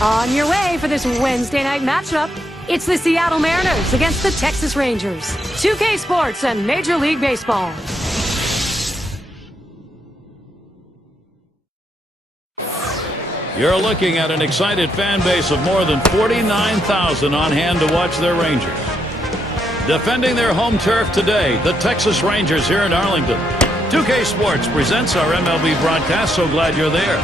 On your way for this Wednesday night matchup, it's the Seattle Mariners against the Texas Rangers. 2K Sports and Major League Baseball. You're looking at an excited fan base of more than 49,000 on hand to watch their Rangers. Defending their home turf today, the Texas Rangers here in Arlington. 2K Sports presents our MLB broadcast. So glad you're there.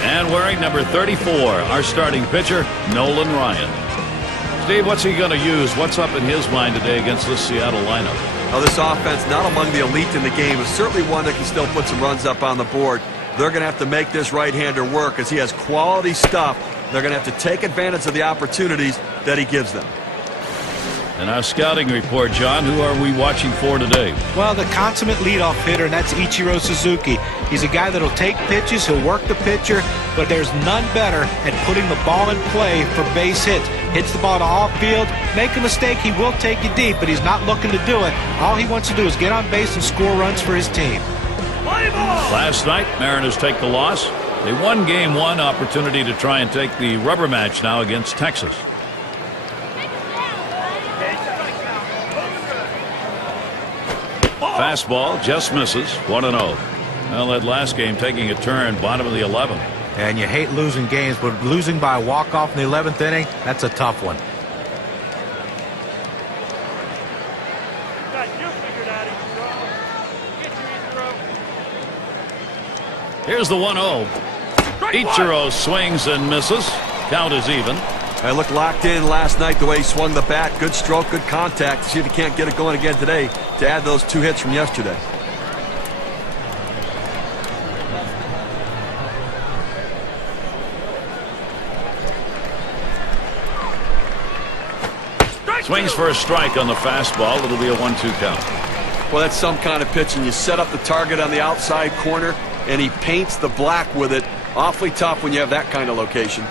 And wearing number 34, our starting pitcher, Nolan Ryan. Steve, what's he going to use? What's up in his mind today against this Seattle lineup? Now, this offense, not among the elite in the game, is certainly one that can still put some runs up on the board. They're going to have to make this right-hander work as he has quality stuff. They're going to have to take advantage of the opportunities that he gives them. And our scouting report, John, who are we watching for today? Well, the consummate leadoff hitter, and that's Ichiro Suzuki. He's a guy that'll take pitches, he'll work the pitcher, but there's none better at putting the ball in play for base hits. Hits the ball to off field, make a mistake, he will take you deep, but he's not looking to do it. All he wants to do is get on base and score runs for his team. Last night, Mariners take the loss. They won Game 1, opportunity to try and take the rubber match now against Texas. Fastball just misses, 1-0. Well, that last game taking a turn, bottom of the 11th. And you hate losing games, but losing by a walk-off in the 11th inning, that's a tough one. Here's the 1-0. Ichiro swings and misses. Count is even. I looked locked in last night the way he swung the bat. Good stroke, good contact. See if he can't get it going again today to add those 2 hits from yesterday. Swings for a strike on the fastball. It'll be a 1-2 count. Well, that's some kind of pitching. You set up the target on the outside corner, and he paints the black with it. Awfully tough when you have that kind of location.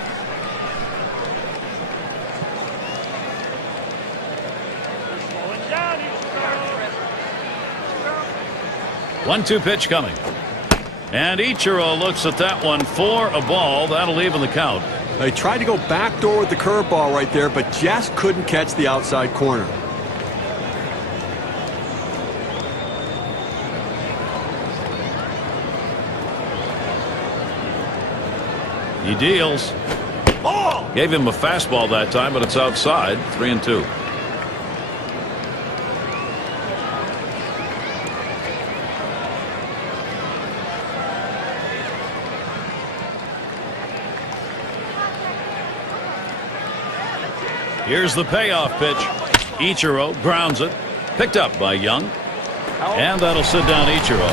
One-two pitch coming. And Ichiro looks at that one for a ball. That'll even the count. He tried to go backdoor with the curveball right there, but just couldn't catch the outside corner. He deals. Gave him a fastball that time, but it's outside. 3-2. Here's the payoff pitch. Ichiro grounds it. Picked up by Young. And that'll sit down Ichiro.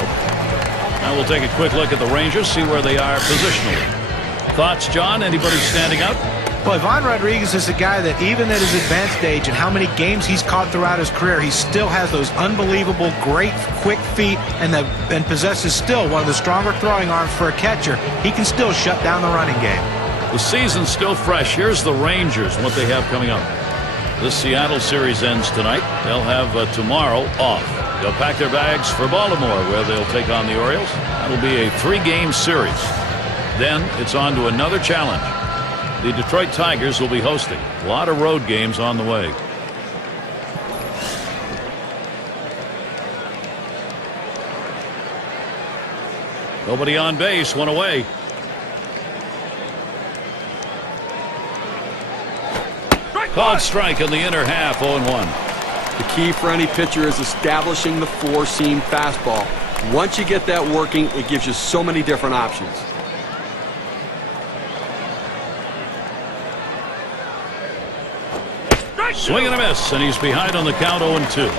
Now we'll take a quick look at the Rangers, see where they are positionally. Thoughts, John? Anybody standing out? Well, Ivan Rodriguez is a guy that even at his advanced age and how many games he's caught throughout his career, he still has those unbelievable, great, quick feet and possesses still one of the stronger throwing arms for a catcher. He can still shut down the running game. The season's still fresh. Here's the Rangers, what they have coming up. This Seattle series ends tonight. They'll have tomorrow off. They'll pack their bags for Baltimore, where they'll take on the Orioles. That'll be a 3-game series. Then it's on to another challenge. The Detroit Tigers will be hosting. A lot of road games on the way. Nobody on base, one away. Called strike in the inner half, 0-1. The key for any pitcher is establishing the 4-seam fastball. Once you get that working, it gives you so many different options. Swing and a miss, and he's behind on the count, 0-2.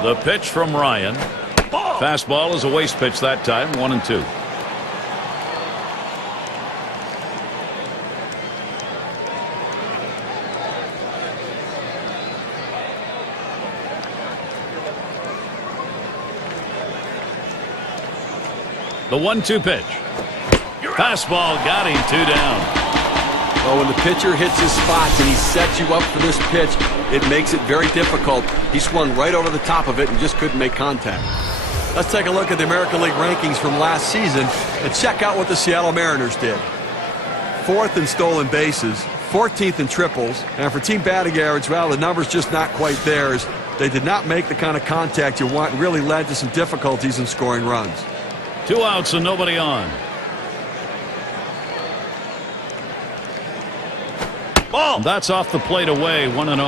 The pitch from Ryan. Fastball is a waste pitch that time, 1-2. The 1-2 pitch. Fastball got him 2 down. Well, when the pitcher hits his spots and he sets you up for this pitch, it makes it very difficult. He swung right over the top of it and just couldn't make contact. Let's take a look at the American League rankings from last season and check out what the Seattle Mariners did. 4th in stolen bases, 14th in triples, and for team batting average, well, the number's just not quite theirs. They did not make the kind of contact you want and really led to some difficulties in scoring runs. 2 outs and nobody on. Ball. That's off the plate away, 1-0.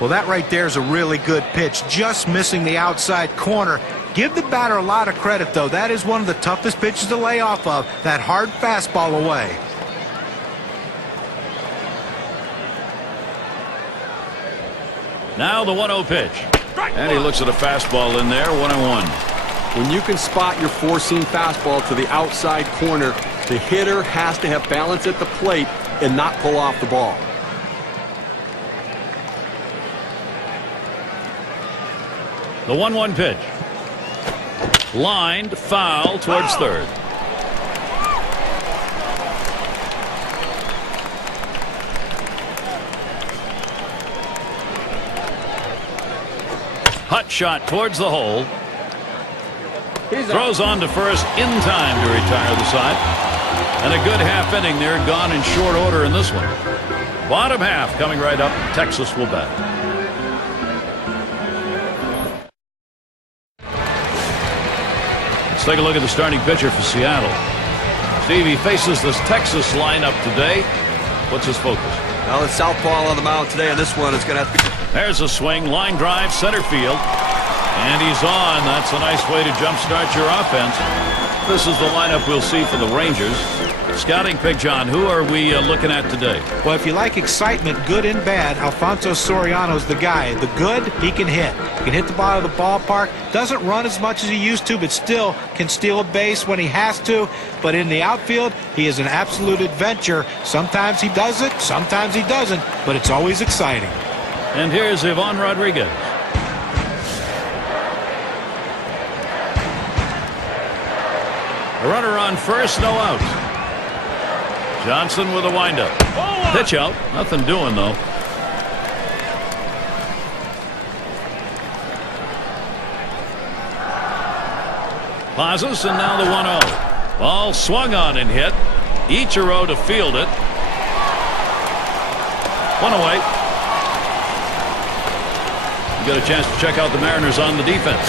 Well, that right there is a really good pitch, just missing the outside corner. Give the batter a lot of credit, though. That is one of the toughest pitches to lay off of, that hard fastball away. Now the 1-0 pitch. And he looks at a fastball in there, 1-1. When you can spot your four-seam fastball to the outside corner, the hitter has to have balance at the plate and not pull off the ball. The 1-1 pitch. Lined foul towards third. Hot shot towards the hole. Throws on to first in time to retire the side. And a good half inning there, gone in short order in this one. Bottom half coming right up. Texas will bat. Let's take a look at the starting pitcher for Seattle. Steve, he faces this Texas lineup today. What's his focus? Well, it's southpaw on the mound today, and this one is going to have to be... There's a swing, line drive, center field. And he's on. That's a nice way to jumpstart your offense. This is the lineup we'll see for the Rangers. Scouting pick, John, who are we looking at today? Well, if you like excitement, good and bad, Alfonso Soriano's the guy. The good, he can hit. He can hit the ball of the ballpark. Doesn't run as much as he used to, but still can steal a base when he has to. But in the outfield, he is an absolute adventure. Sometimes he does it, sometimes he doesn't, but it's always exciting. And here's Ivan Rodriguez. A runner on first, no outs. Johnson with a windup. Pitch out. Nothing doing, though. Pauses, and now the 1-0. Ball swung on and hit. Ichiro to field it. One away. You got a chance to check out the Mariners on the defense.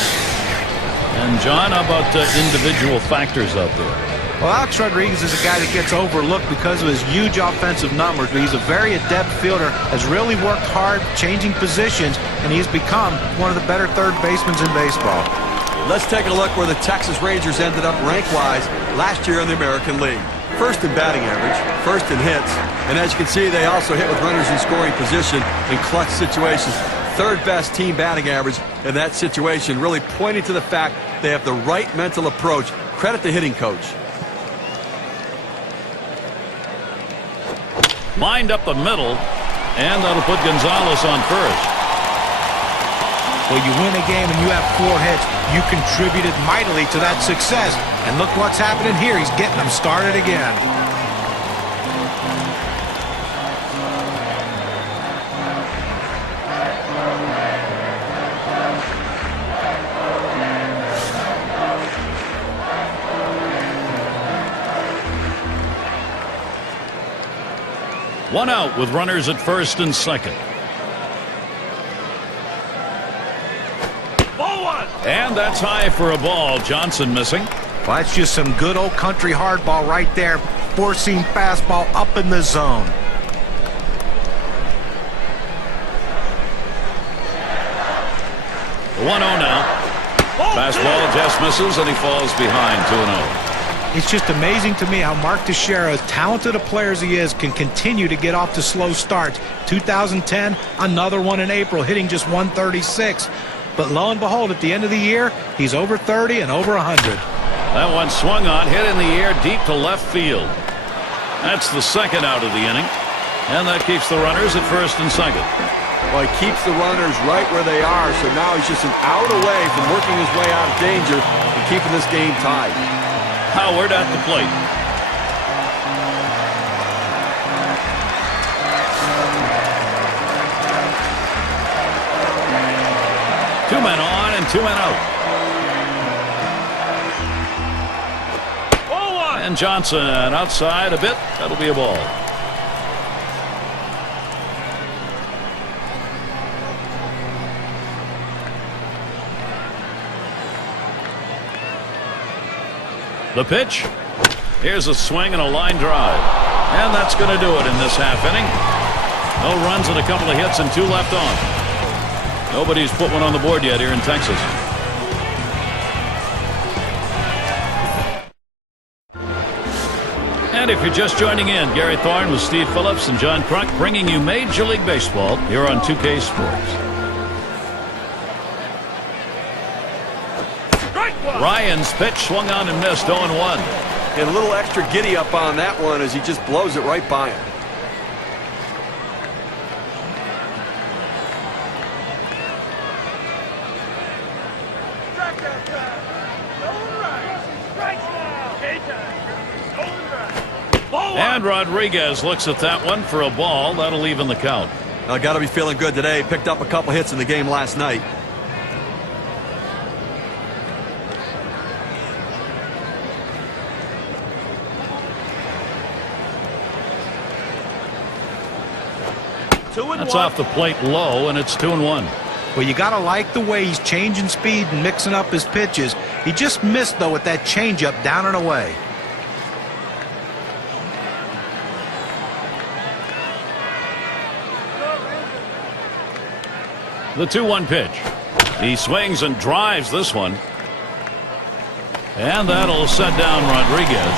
And, John, how about individual factors out there? Well, Alex Rodriguez is a guy that gets overlooked because of his huge offensive numbers, but he's a very adept fielder, has really worked hard changing positions, and he's become one of the better third basemen in baseball. Let's take a look where the Texas Rangers ended up rank-wise last year in the American League. First in batting average, first in hits, and as you can see, they also hit with runners in scoring position in clutch situations. Third best team batting average in that situation, really pointing to the fact they have the right mental approach. Credit the hitting coach. Lined up the middle, and that'll put Gonzalez on first. Well, you win a game and you have 4 hits. You contributed mightily to that success. And look what's happening here. He's getting them started again. One out with runners at first and second. And that's high for a ball. Johnson missing. Well, that's just some good old country hardball right there. Four-seam fastball up in the zone. The 1-0 now. Fastball just misses, and he falls behind 2-0. It's just amazing to me how Mark Teixeira, as talented a player as he is, can continue to get off to slow starts. 2010, another one in April, hitting just 136. But lo and behold, at the end of the year, he's over 30 and over 100. That one swung on, hit in the air deep to left field. That's the second out of the inning. And that keeps the runners at first and second. Well, he keeps the runners right where they are, so now he's just an out away from working his way out of danger and keeping this game tied. Howard at the plate. men on and 2 men out. And Johnson outside a bit. That'll be a ball. The pitch. Here's a swing and a line drive. And that's going to do it in this half inning. No runs and a couple of hits and 2 left on. Nobody's put one on the board yet here in Texas. And if you're just joining in, Gary Thorne with Steve Phillips and John Crunk bringing you Major League Baseball here on 2K Sports. Ryan's pitch swung on and missed 0-1. And a little extra giddy up on that one as he just blows it right by him. And Rodriguez looks at that one for a ball. That'll even the count. Got to be feeling good today. Picked up a couple hits in the game last night. That's off the plate low, and it's 2-1. Well, you got to like the way he's changing speed and mixing up his pitches. He just missed, though, with that changeup down and away. The 2-1 pitch. He swings and drives this one. And that'll set down Rodriguez.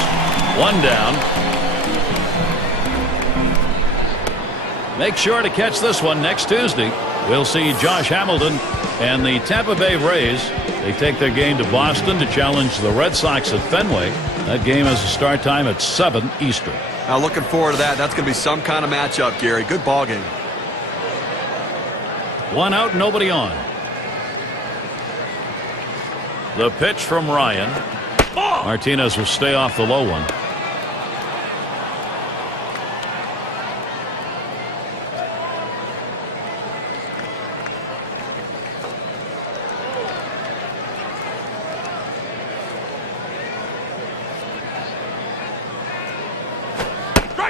1 down. Make sure to catch this one next Tuesday. We'll see Josh Hamilton and the Tampa Bay Rays. They take their game to Boston to challenge the Red Sox at Fenway. That game has a start time at 7 Eastern. Now looking forward to that. That's going to be some kind of matchup, Gary. Good ball game. 1 out, nobody on. The pitch from Ryan. Martinez will stay off the low one.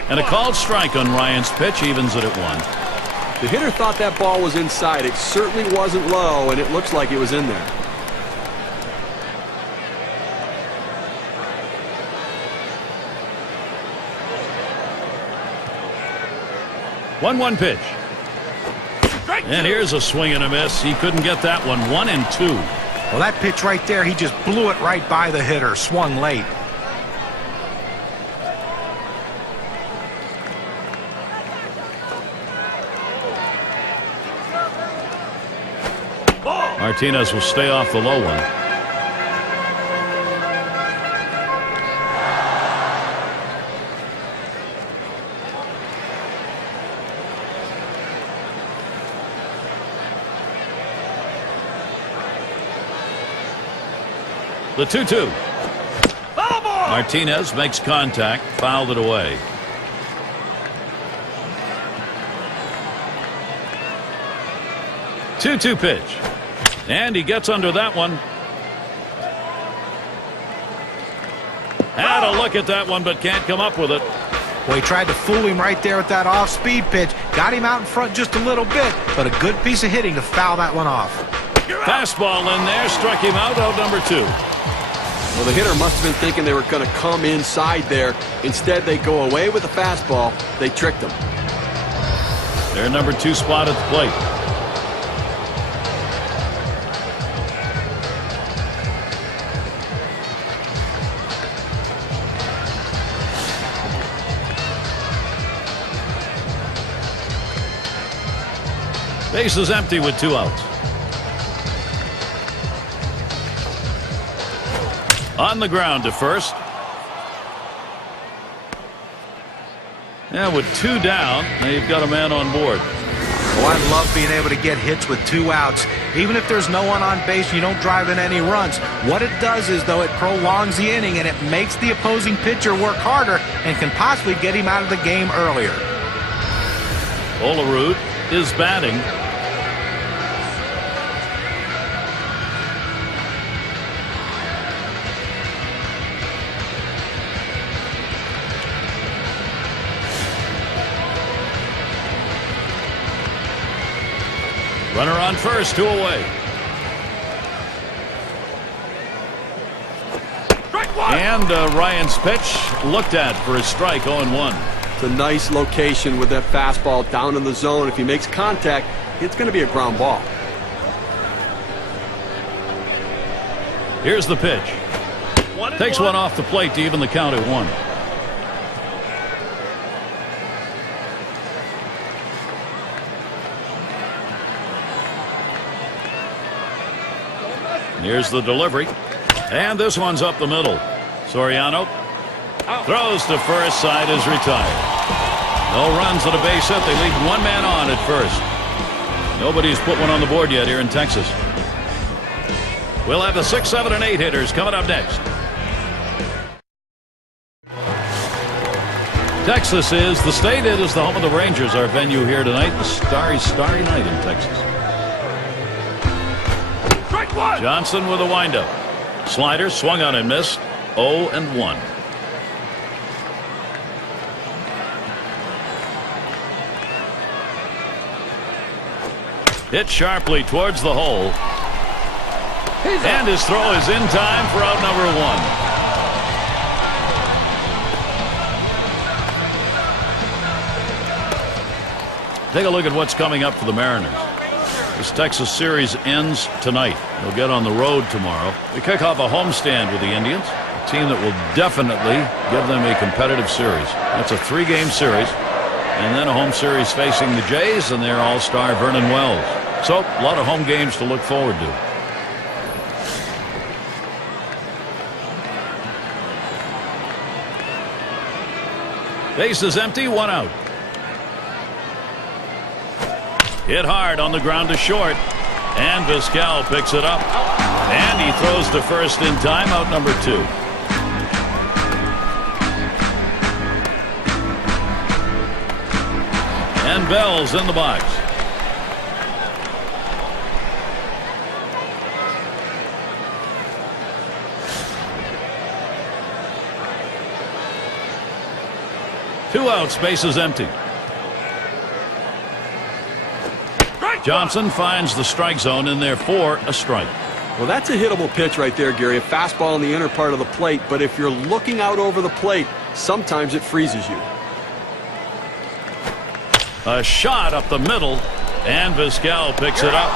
And a called strike on Ryan's pitch, evens it at 1. The hitter thought that ball was inside. It certainly wasn't low, and it looks like it was in there. One pitch. And here's a swing and a miss. He couldn't get that one. 1-2. Well, that pitch right there, he just blew it right by the hitter. Swung late. Martinez will stay off the low one. The 2-2. Martinez makes contact, fouled it away. Two pitch. And he gets under that one. Had a look at that one, but can't come up with it. Well, he tried to fool him right there with that off-speed pitch. Got him out in front just a little bit, but a good piece of hitting to foul that one off. Fastball in there, struck him out number 2. Well, the hitter must have been thinking they were going to come inside there. Instead, they go away with the fastball. They tricked him. Their number 2 spot at the plate. Base is empty with 2 outs. On the ground to first. And with 2 down, they've got a man on board. Oh, I love being able to get hits with 2 outs. Even if there's no one on base, you don't drive in any runs. What it does is, though, it prolongs the inning and it makes the opposing pitcher work harder and can possibly get him out of the game earlier. Olerud is batting. Runner on first, 2 away. And Ryan's pitch looked at for his strike, 0-1. It's a nice location with that fastball down in the zone. If he makes contact, it's going to be a ground ball. Here's the pitch. Takes one off the plate to even the count at 1. Here's the delivery. And this one's up the middle. Soriano throws to first. Side is retired. No runs at a base hit. They leave one man on at first. Nobody's put one on the board yet here in Texas. We'll have the 6, 7, and 8 hitters coming up next. Texas is the state. It is the home of the Rangers. Our venue here tonight. The starry night in Texas. Johnson with a windup. Slider swung on and missed. 0-1. Hit sharply towards the hole. And his throw is in time for out number 1. Take a look at what's coming up for the Mariners. This Texas series ends tonight. They'll get on the road tomorrow. They kick off a homestand with the Indians, a team that will definitely give them a competitive series. That's a 3-game series, and then a home series facing the Jays and their all-star Vernon Wells. So a lot of home games to look forward to. Base is empty, 1 out. Hit hard on the ground to short. And Vizquel picks it up. And he throws to first in time, out number 2. And Bell's in the box. Two outs, base is empty. Johnson finds the strike zone in there for a strike. Well, that's a hittable pitch right there, Gary. A fastball in the inner part of the plate, but if you're looking out over the plate, sometimes it freezes you. A shot up the middle, and Vizquel picks it up.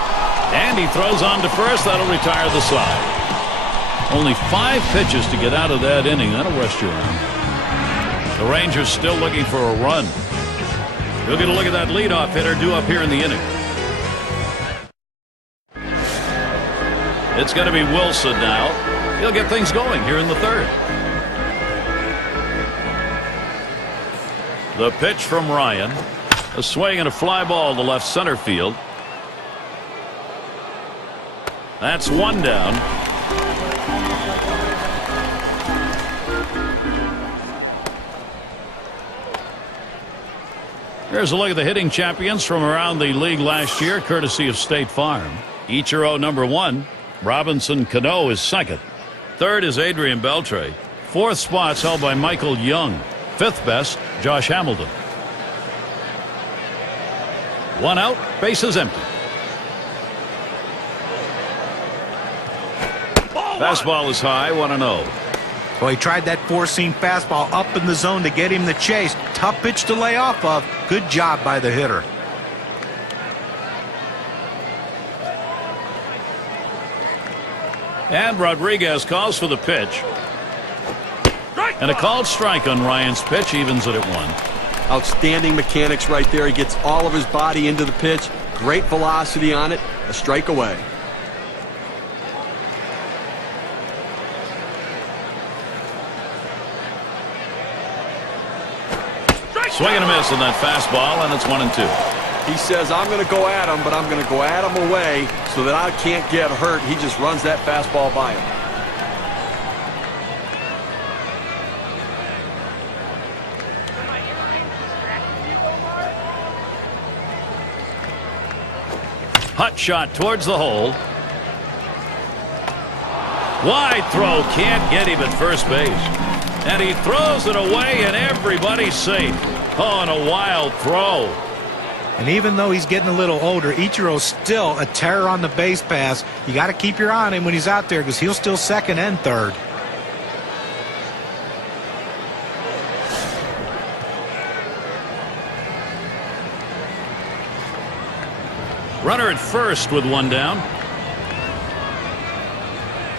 And he throws on to first. That'll retire the side. Only 5 pitches to get out of that inning. That'll rest you around. The Rangers still looking for a run. We'll get a look at that leadoff hitter due up here in the inning. It's going to be Wilson now. He'll get things going here in the 3rd. The pitch from Ryan. A swing and a fly ball to left center field. That's 1 down. Here's a look at the hitting champions from around the league last year, courtesy of State Farm. Ichiro number 1. Robinson Cano is 2nd. 3rd is Adrian Beltre. 4th spot's held by Michael Young. 5th best, Josh Hamilton. 1 out, base is empty. Fastball is high, 1-0. Well, he tried that 4-seam fastball up in the zone to get him the chase. Tough pitch to lay off of. Good job by the hitter. And Rodriguez calls for the pitch. And a called strike on Ryan's pitch, evens it at 1. Outstanding mechanics right there. He gets all of his body into the pitch. Great velocity on it. A strike away. Swing and a miss on that fastball, and it's 1-2. He says, I'm going to go at him, but I'm going to go at him away so that I can't get hurt. He just runs that fastball by him. Hot shot towards the hole. Wide throw, can't get him at first base. And he throws it away, and everybody's safe. Oh, and a wild throw. And even though he's getting a little older, Ichiro's still a terror on the base pass. You got to keep your eye on him when he's out there because he'll steal second and third. Runner at first with one down.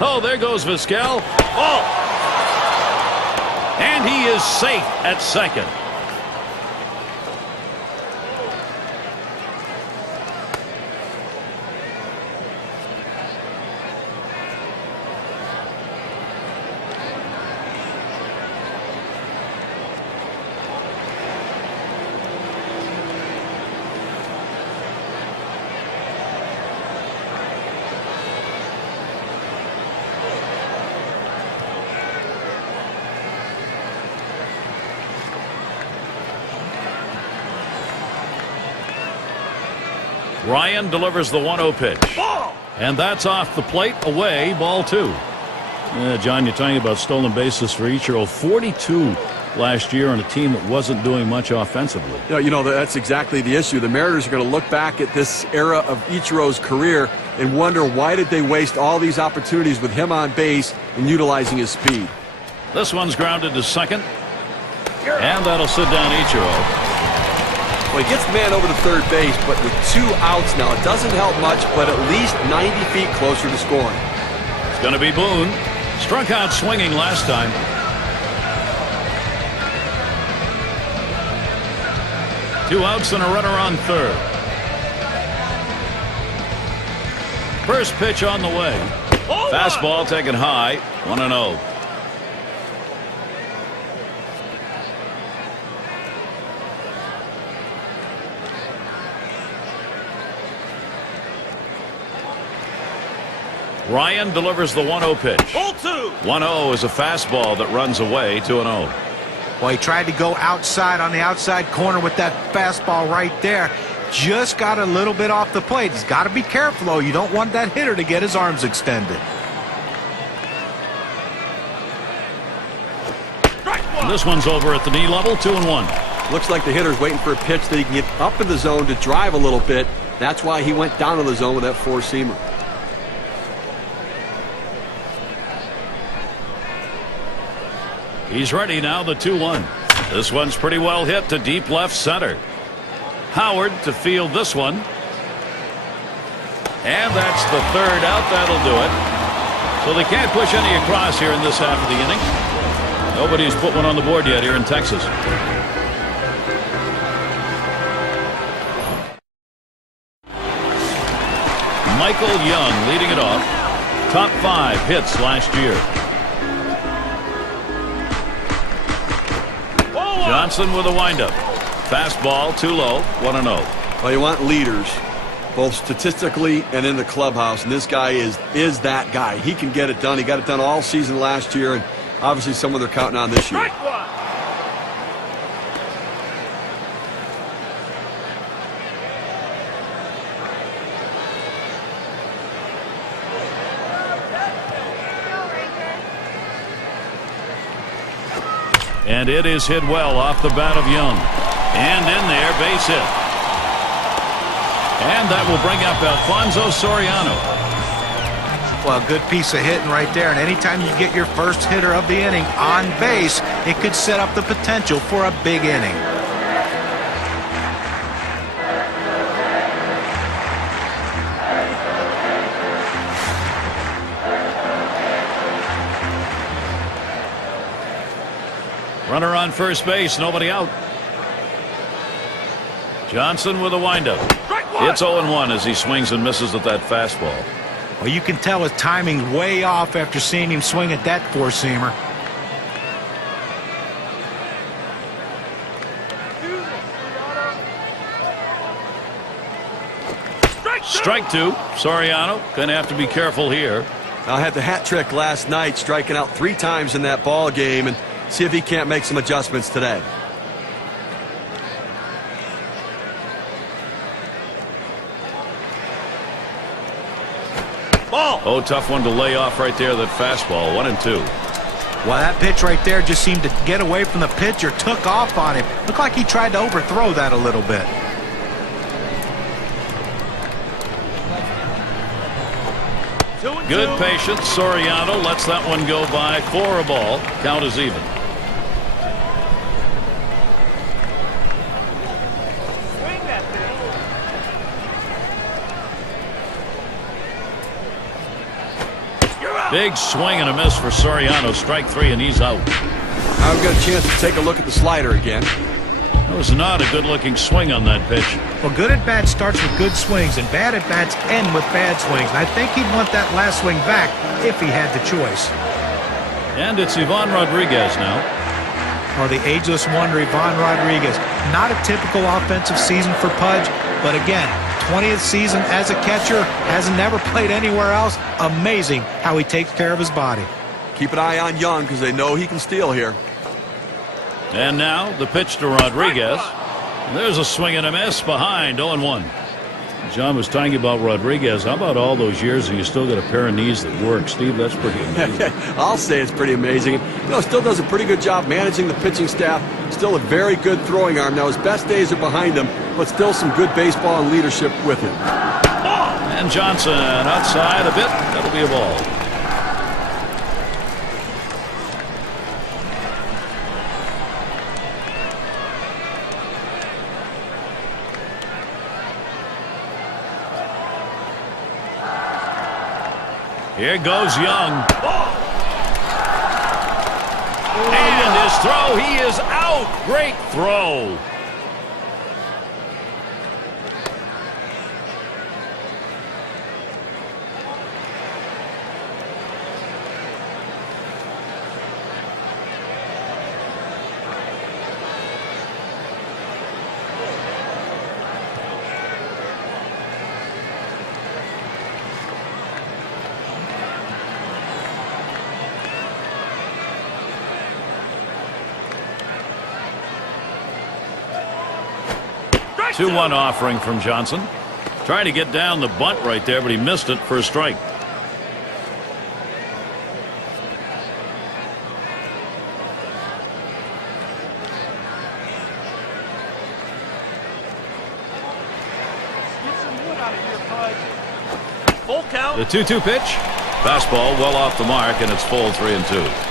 Oh, there goes Vizquel. Oh! And he is safe at second. Ryan delivers the 1-0 pitch. And that's off the plate, away, ball 2. John, you're talking about stolen bases for Ichiro. 42 last year on a team that wasn't doing much offensively. You know, that's exactly the issue. The Mariners are going to look back at this era of Ichiro's career and wonder why did they waste all these opportunities with him on base and utilizing his speed. This one's grounded to second. And that'll sit down Ichiro. Well, he gets the man over to third base, but with 2 outs now, it doesn't help much, but at least 90 feet closer to scoring. It's going to be Boone. Struck out swinging last time. Two outs and a runner on third. First pitch on the way. Fastball taken high. 1-0. Ryan delivers the 1-0 pitch. 1-0 is a fastball that runs away. 2-0. Well, he tried to go outside on the outside corner with that fastball right there. Just got a little bit off the plate. He's got to be careful, though. You don't want that hitter to get his arms extended. This one's over at the knee level. 2-1. Looks like the hitter's waiting for a pitch that he can get up in the zone to drive a little bit. That's why he went down to the zone with that four-seamer. He's ready now, the 2-1. This one's pretty well hit to deep left center. Howard to field this one. And that's the third out. That'll do it. So they can't push any across here in this half of the inning. Nobody's put one on the board yet here in Texas. Michael Young leading it off. Top 5 hits last year. Johnson with a windup. Fastball too low. 1-0. Well, you want leaders, both statistically and in the clubhouse, and this guy is that guy. He can get it done. He got it done all season last year, and obviously someone they're counting on this year. And it is hit well off the bat of Young. And in there, base hit. And that will bring up Alfonso Soriano. Well, good piece of hitting right there. And anytime you get your first hitter of the inning on base, it could set up the potential for a big inning. Runner on first base, nobody out. Johnson with a windup. It's 0-1 as he swings and misses at that fastball. Well, you can tell his timing way off after seeing him swing at that four-seamer. Strike 2. Soriano going to have to be careful here. I had the hat trick last night, striking out 3 times in that ball game, and see if he can't make some adjustments today. Ball. Oh, tough one to lay off right there, that fastball. 1-2. Well, that pitch right there just seemed to get away from the pitcher, took off on him. Looked like he tried to overthrow that a little bit. Good patience. Soriano lets that one go by for a ball. Count is even. Big swing and a miss for Soriano. Strike 3 and he's out. Now we've got a chance to take a look at the slider again. That was not a good-looking swing on that pitch. Well, good at bat starts with good swings, and bad at bats end with bad swings. And I think he'd want that last swing back if he had the choice. And it's Ivan Rodriguez now. Or the ageless wonder, Ivan Rodriguez. Not a typical offensive season for Pudge, but again, 20th season as a catcher, has never played anywhere else. Amazing how he takes care of his body. Keep an eye on Young because they know he can steal here. And now the pitch to Rodriguez. There's a swing and a miss behind 0-1. John was talking about Rodriguez. How about all those years and you still got a pair of knees that work? Steve, that's pretty amazing. I'll say it's pretty amazing. You know, still does a pretty good job managing the pitching staff. Still a very good throwing arm. Now his best days are behind him, but still some good baseball and leadership with him. And Johnson outside a bit. That'll be a ball. Here goes Young. And his throw, he is out. Great throw. Two-one offering from Johnson. Trying to get down the bunt right there, but he missed it for a strike. Full count. The 2-2 pitch. Fastball well off the mark, and it's full 3-2.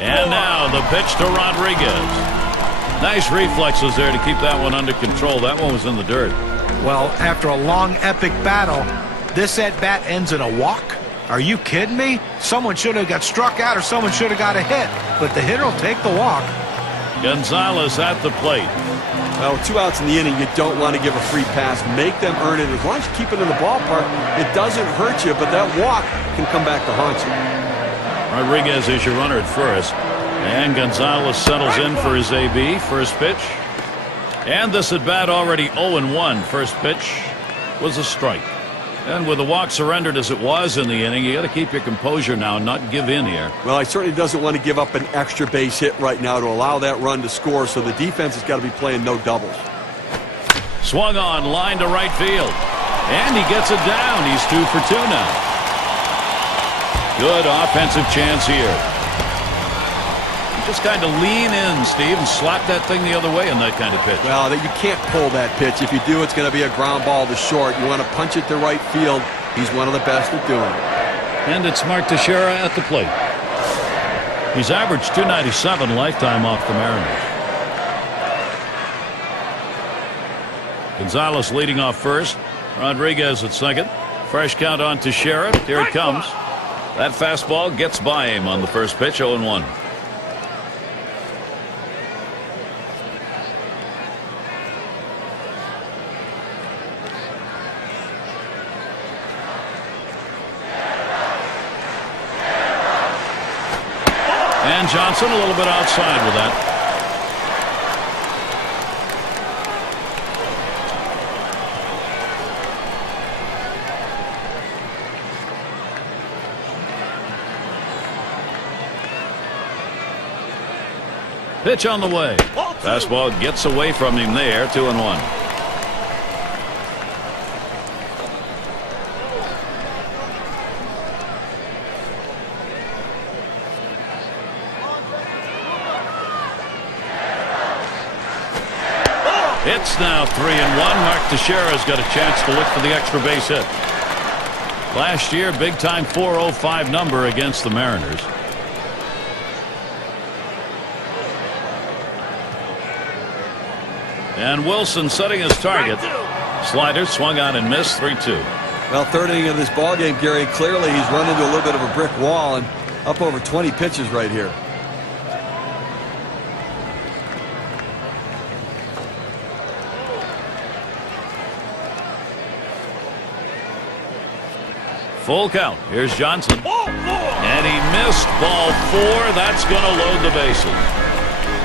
And now the pitch to Rodriguez. Nice reflexes there to keep that one under control. That one was in the dirt. Well, after a long, epic battle, this at-bat ends in a walk? Are you kidding me? Someone should have got struck out or someone should have got a hit, but the hitter will take the walk. Gonzalez at the plate. Well, with 2 outs in the inning, you don't want to give a free pass. Make them earn it. As long as you keep it in the ballpark, it doesn't hurt you, but that walk can come back to haunt you. Rodriguez is your runner at first. And Gonzalez settles in for his AB. First pitch. And this at bat already 0-1. First pitch was a strike. And with the walk surrendered as it was in the inning, you got to keep your composure now and not give in here. Well, he certainly doesn't want to give up an extra base hit right now to allow that run to score, so the defense has got to be playing no doubles. Swung on, line to right field. And he gets it down. He's 2 for 2 now. Good offensive chance here. Just kind of lean in, Steve, and slap that thing the other way in that kind of pitch. Well, you can't pull that pitch. If you do, it's going to be a ground ball to short. You want to punch it to right field. He's one of the best at doing it. And it's Mark Teixeira at the plate. He's averaged .297 lifetime off the Mariners. Gonzalez leading off first. Rodriguez at second. Fresh count on Teixeira. Here it comes. That fastball gets by him on the first pitch, 0-1. And Johnson a little bit outside with that. Pitch on the way. Fastball gets away from him there. 2-1. It's now 3-1. Mark Teixeira's got a chance to look for the extra base hit. Last year, big-time .405 number against the Mariners. And Wilson setting his target. Slider swung out and missed. 3-2. Well, third inning of this ball game, Gary, clearly he's run into a little bit of a brick wall and up over 20 pitches right here. Full count. Here's Johnson. And he missed ball 4. That's going to load the bases.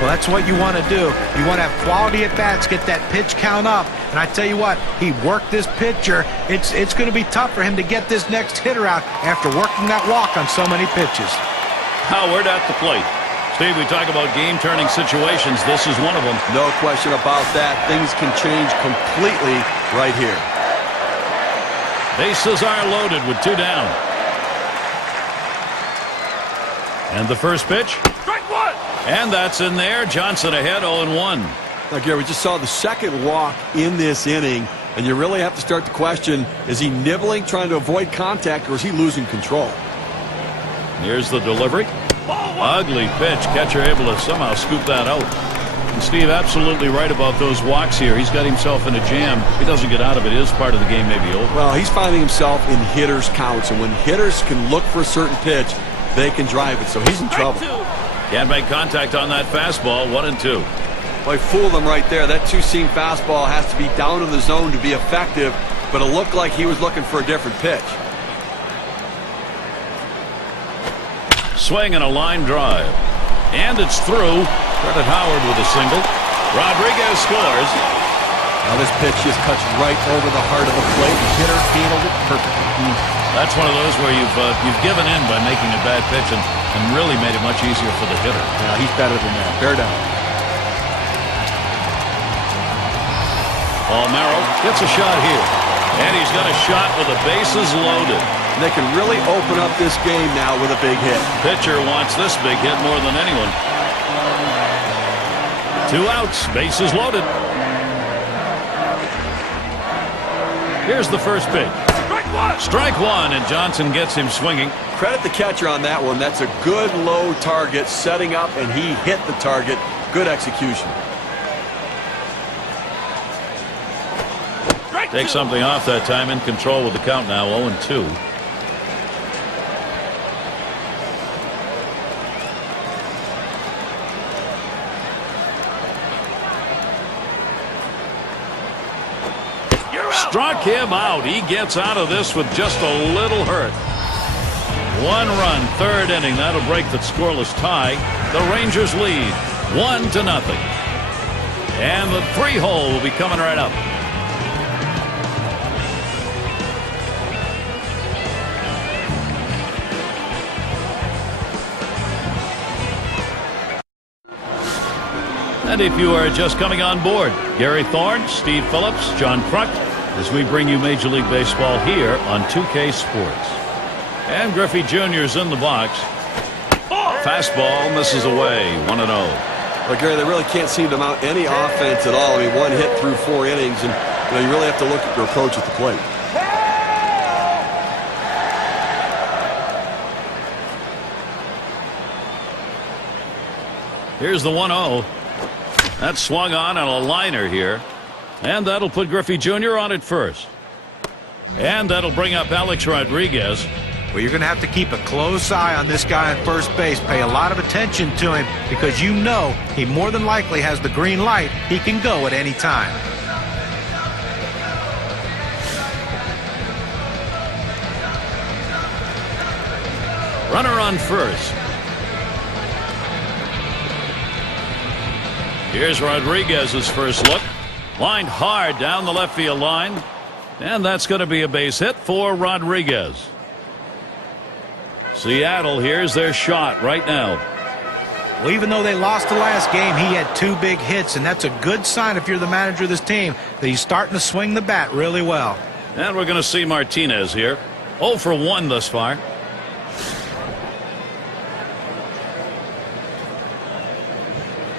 Well, that's what you want to do. You want to have quality at bats, get that pitch count up. And I tell you what, he worked this pitcher. It's going to be tough for him to get this next hitter out after working that walk on so many pitches. Howard at the plate. Steve, we talk about game-turning situations. This is one of them. No question about that. Things can change completely right here. Bases are loaded with 2 down. And the first pitch. Strike 1. And that's in there. Johnson ahead 0-1. Now, Gary, we just saw the second walk in this inning, and you really have to start to question, is he nibbling, trying to avoid contact, or is he losing control? Here's the delivery. Ugly pitch. Catcher able to somehow scoop that out. And Steve, absolutely right about those walks here. He's got himself in a jam. If he doesn't get out of it, his part of the game may be over. Well, he's finding himself in hitters' counts, and when hitters can look for a certain pitch, they can drive it, so he's in trouble. Can't make contact on that fastball. 1-2. Well, he fooled him right there. That two-seam fastball has to be down in the zone to be effective, but it looked like he was looking for a different pitch. Swing and a line drive. And it's through. Credit Howard with a single. Rodriguez scores. Now this pitch just cuts right over the heart of the plate. The hitter handled it perfectly. That's one of those where you've given in by making a bad pitch and really made it much easier for the hitter. Yeah, he's better than that. Bear down. Almero gets a shot here. And he's got a shot with the bases loaded. And they can really open up this game now with a big hit. Pitcher wants this big hit more than anyone. 2 outs, bases loaded. Here's the first pitch. Strike 1. Strike 1, and Johnson gets him swinging. Credit the catcher on that one. That's a good low target setting up, and he hit the target. Good execution. Take something off that time. In control with the count now. 0-2. Struck him out. He gets out of this with just a little hurt. 1 run, third inning. That'll break the scoreless tie. The Rangers lead 1-0. And the 3-hole will be coming right up. And if you are just coming on board, Gary Thorne, Steve Phillips, John Kruk, as we bring you Major League Baseball here on 2K Sports. And Griffey Jr.'s in the box. Fastball misses away. 1-0. Well, Gary, they really can't seem to mount any offense at all. I mean, 1 hit through 4 innings, and you really have to look at your approach at the plate. Here's the 1-0. That's swung on a liner here. And that'll put Griffey Jr. on at first. And that'll bring up Alex Rodriguez. Well, you're going to have to keep a close eye on this guy on first base. Pay a lot of attention to him because you know he more than likely has the green light. He can go at any time. Runner on first. Here's Rodriguez's first look. Lined hard down the left field line. And that's going to be a base hit for Rodriguez. Seattle, here's their shot right now. Well, even though they lost the last game, he had 2 big hits, and that's a good sign if you're the manager of this team that he's starting to swing the bat really well. And we're going to see Martinez here. 0 for 1 thus far.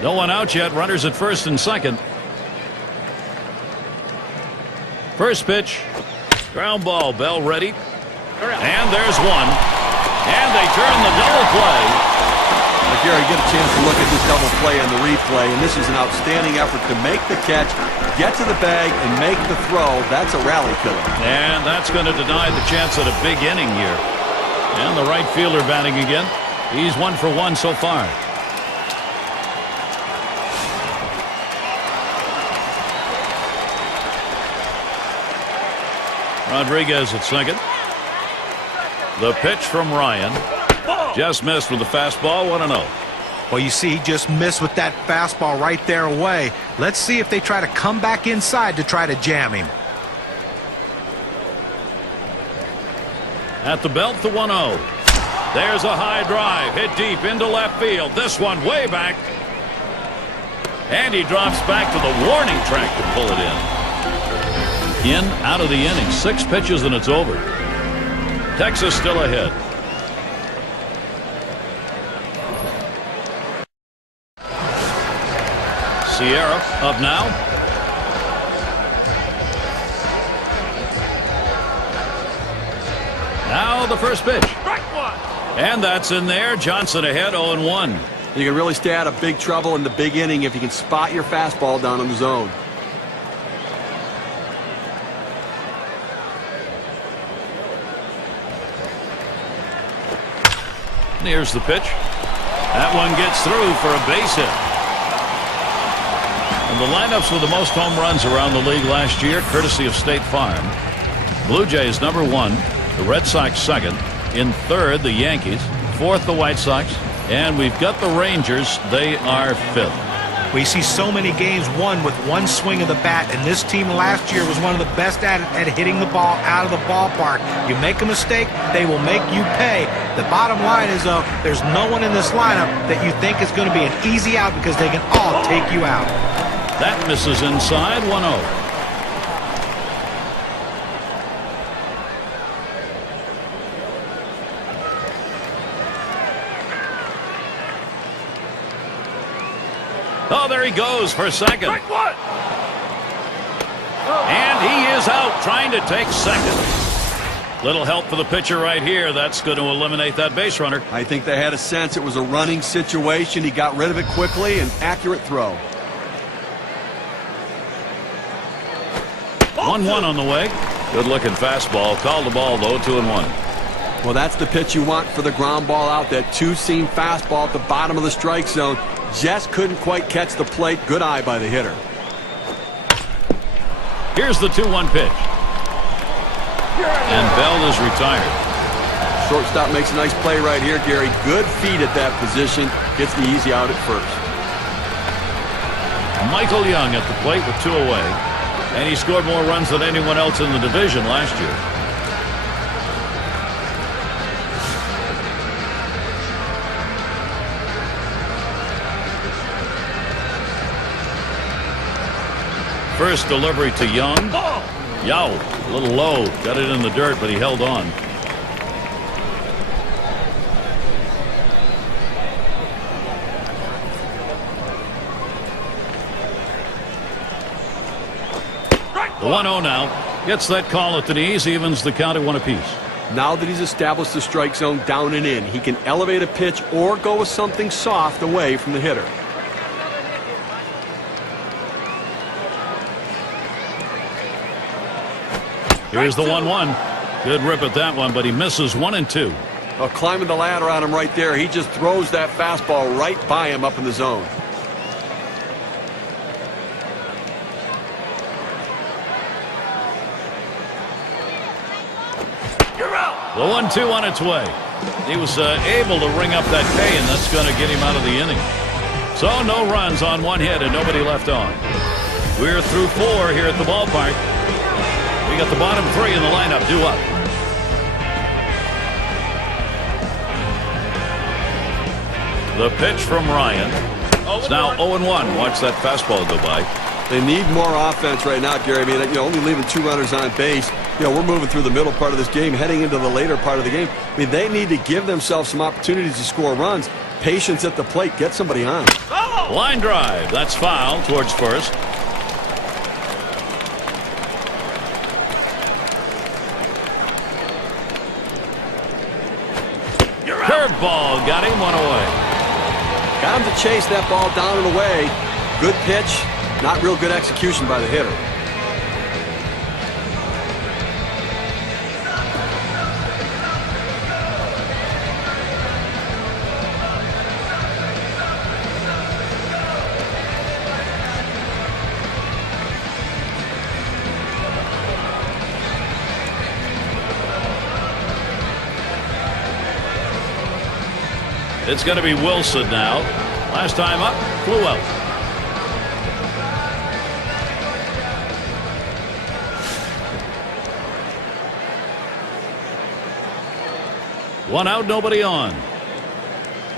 No one out yet. Runners at first and second. First pitch. Ground ball. Bell ready. And there's one. And they turn the double play. Gary, get a chance to look at this double play on the replay, and this is an outstanding effort to make the catch, get to the bag, and make the throw. That's a rally killer. And that's going to deny the chance at a big inning here. And the right fielder batting again. He's 1 for 1 so far. Rodriguez at second. The pitch from Ryan. Just missed with the fastball, 1-0. Well, you see, he just missed with that fastball right there away. Let's see if they try to come back inside to try to jam him. At the belt, the 1-0. There's a high drive, hit deep into left field. This one way back. And he drops back to the warning track to pull it in. Out of the inning, 6 pitches and it's over. Texas still ahead. Sierra up now. Now the first pitch. And that's in there. Johnson ahead 0-1. You can really stay out of big trouble in the big inning if you can spot your fastball down in the zone. Here's the pitch. That one gets through for a base hit. And the lineups with the most home runs around the league last year, courtesy of State Farm. Blue Jays number 1, the Red Sox second, in third the Yankees, fourth the White Sox, and we've got the Rangers. They are fifth. We see so many games won with one swing of the bat, and this team last year was one of the best at hitting the ball out of the ballpark. You make a mistake, they will make you pay. The bottom line is, though, there's no one in this lineup that you think is going to be an easy out because they can all take you out. That misses inside, 1-0. Oh, there he goes for second. And he is out trying to take second. Little help for the pitcher right here. That's going to eliminate that base runner. I think they had a sense it was a running situation. He got rid of it quickly. An accurate throw. 1-1 on the way. Good looking fastball. Called the ball though. 2-1. Well, that's the pitch you want for the ground ball out. That two-seam fastball at the bottom of the strike zone. Just couldn't quite catch the plate. Good eye by the hitter. Here's the 2-1 pitch. And Bell is retired. Shortstop makes a nice play right here, Gary. Good feet at that position. Gets the easy out at first. Michael Young at the plate with 2 away. And he scored more runs than anyone else in the division last year. First delivery to Young. Yow, a little low. Got it in the dirt, but he held on. The 1-0 now. Gets that call at the knees. Evens the count at 1 apiece. Now that he's established the strike zone down and in, he can elevate a pitch or go with something soft away from the hitter. Here's the 1-1. Good rip at that one, but he misses 1 and 2. Well, climbing the ladder on him right there. He just throws that fastball right by him up in the zone. The 1-2 on its way. He was able to ring up that K, and that's going to get him out of the inning. So no runs on 1 hit and nobody left on. We're through 4 here at the ballpark. We got the bottom 3 in the lineup due up. The pitch from Ryan. It's now 0-1. Watch that fastball go by. They need more offense right now, Gary. I mean, only leaving 2 runners on base. We're moving through the middle part of this game, heading into the later part of the game. I mean, they need to give themselves some opportunities to score runs. Patience at the plate. Get somebody on. Line drive. That's foul towards first. Curveball got him one away. Got him to chase that ball down and away. Good pitch, not real good execution by the hitter. It's going to be Wilson now. Last time up, flew out. One out, nobody on.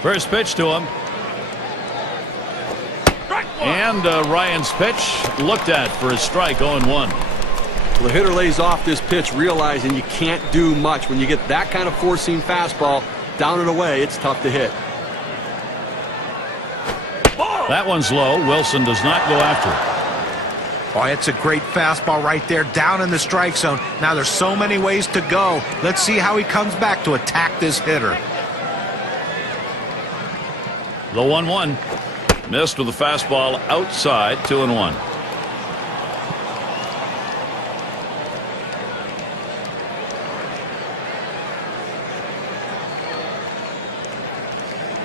First pitch to him. And Ryan's pitch looked at for a strike, 0-1. Well, the hitter lays off this pitch, realizing you can't do much. When you get that kind of four-seam fastball down and away, it's tough to hit. That one's low. Wilson does not go after it. Oh, it's a great fastball right there, down in the strike zone. Now there's so many ways to go. Let's see how he comes back to attack this hitter. The 1-1. Missed with a fastball outside, 2-1.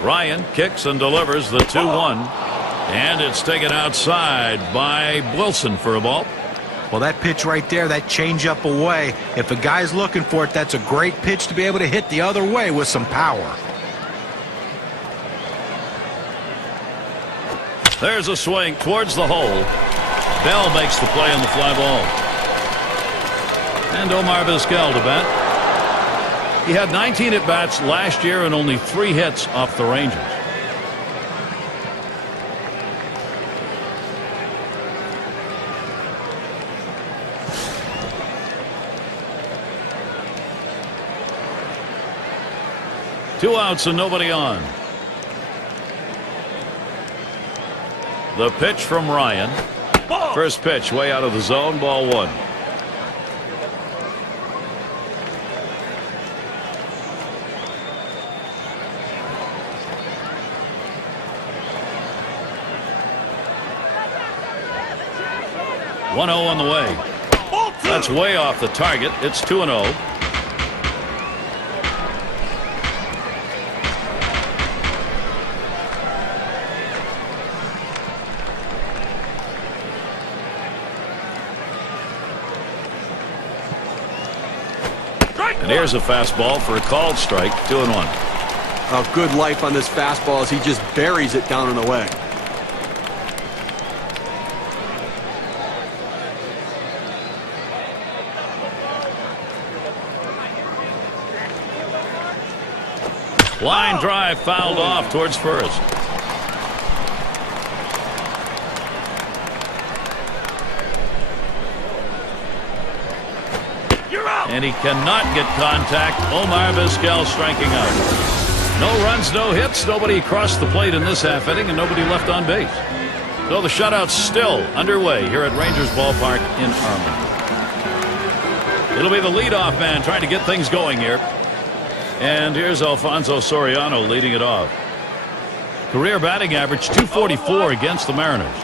Ryan kicks and delivers the 2-1. And it's taken outside by Wilson for a ball. Well, that pitch right there, that changeup away, if a guy's looking for it, that's a great pitch to be able to hit the other way with some power. There's a swing towards the hole. Bell makes the play on the fly ball. And Omar Vizquel to bat. He had 19 at-bats last year and only 3 hits off the Rangers. Two outs and nobody on. The pitch from Ryan. First pitch way out of the zone, ball 1. One-0 on the way. That's way off the target. It's 2-0. And here's a fastball for a called strike, 2-1. A good life on this fastball as he just buries it down and away. Line drive fouled off towards first. And he cannot get contact. Omar Vizquel striking out. No runs, no hits, nobody crossed the plate in this half inning, and nobody left on base. So the shutout's still underway here at Rangers Ballpark in Arlington. It'll be the leadoff man trying to get things going here. And here's Alfonso Soriano leading it off. Career batting average .244 against the Mariners.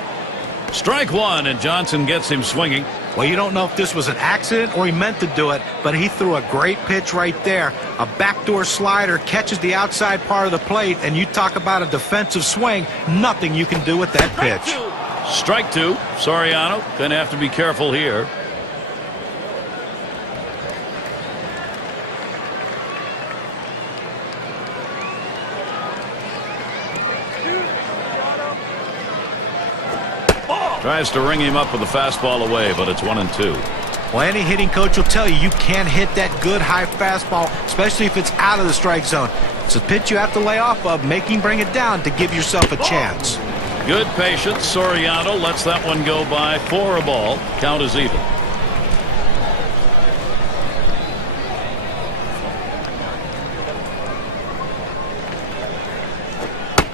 Strike one, and Johnson gets him swinging. Well, you don't know if this was an accident or he meant to do it, but he threw a great pitch right there. A backdoor slider catches the outside part of the plate, and you talk about a defensive swing. Nothing you can do with that pitch. Strike two. Soriano going to have to be careful here. Tries to ring him up with a fastball away, but it's 1-2. Well, any hitting coach will tell you you can't hit that good high fastball, especially if it's out of the strike zone. It's a pitch you have to lay off of, make him bring it down to give yourself a chance. Good patience. Soriano lets that one go by for a ball. Count is even.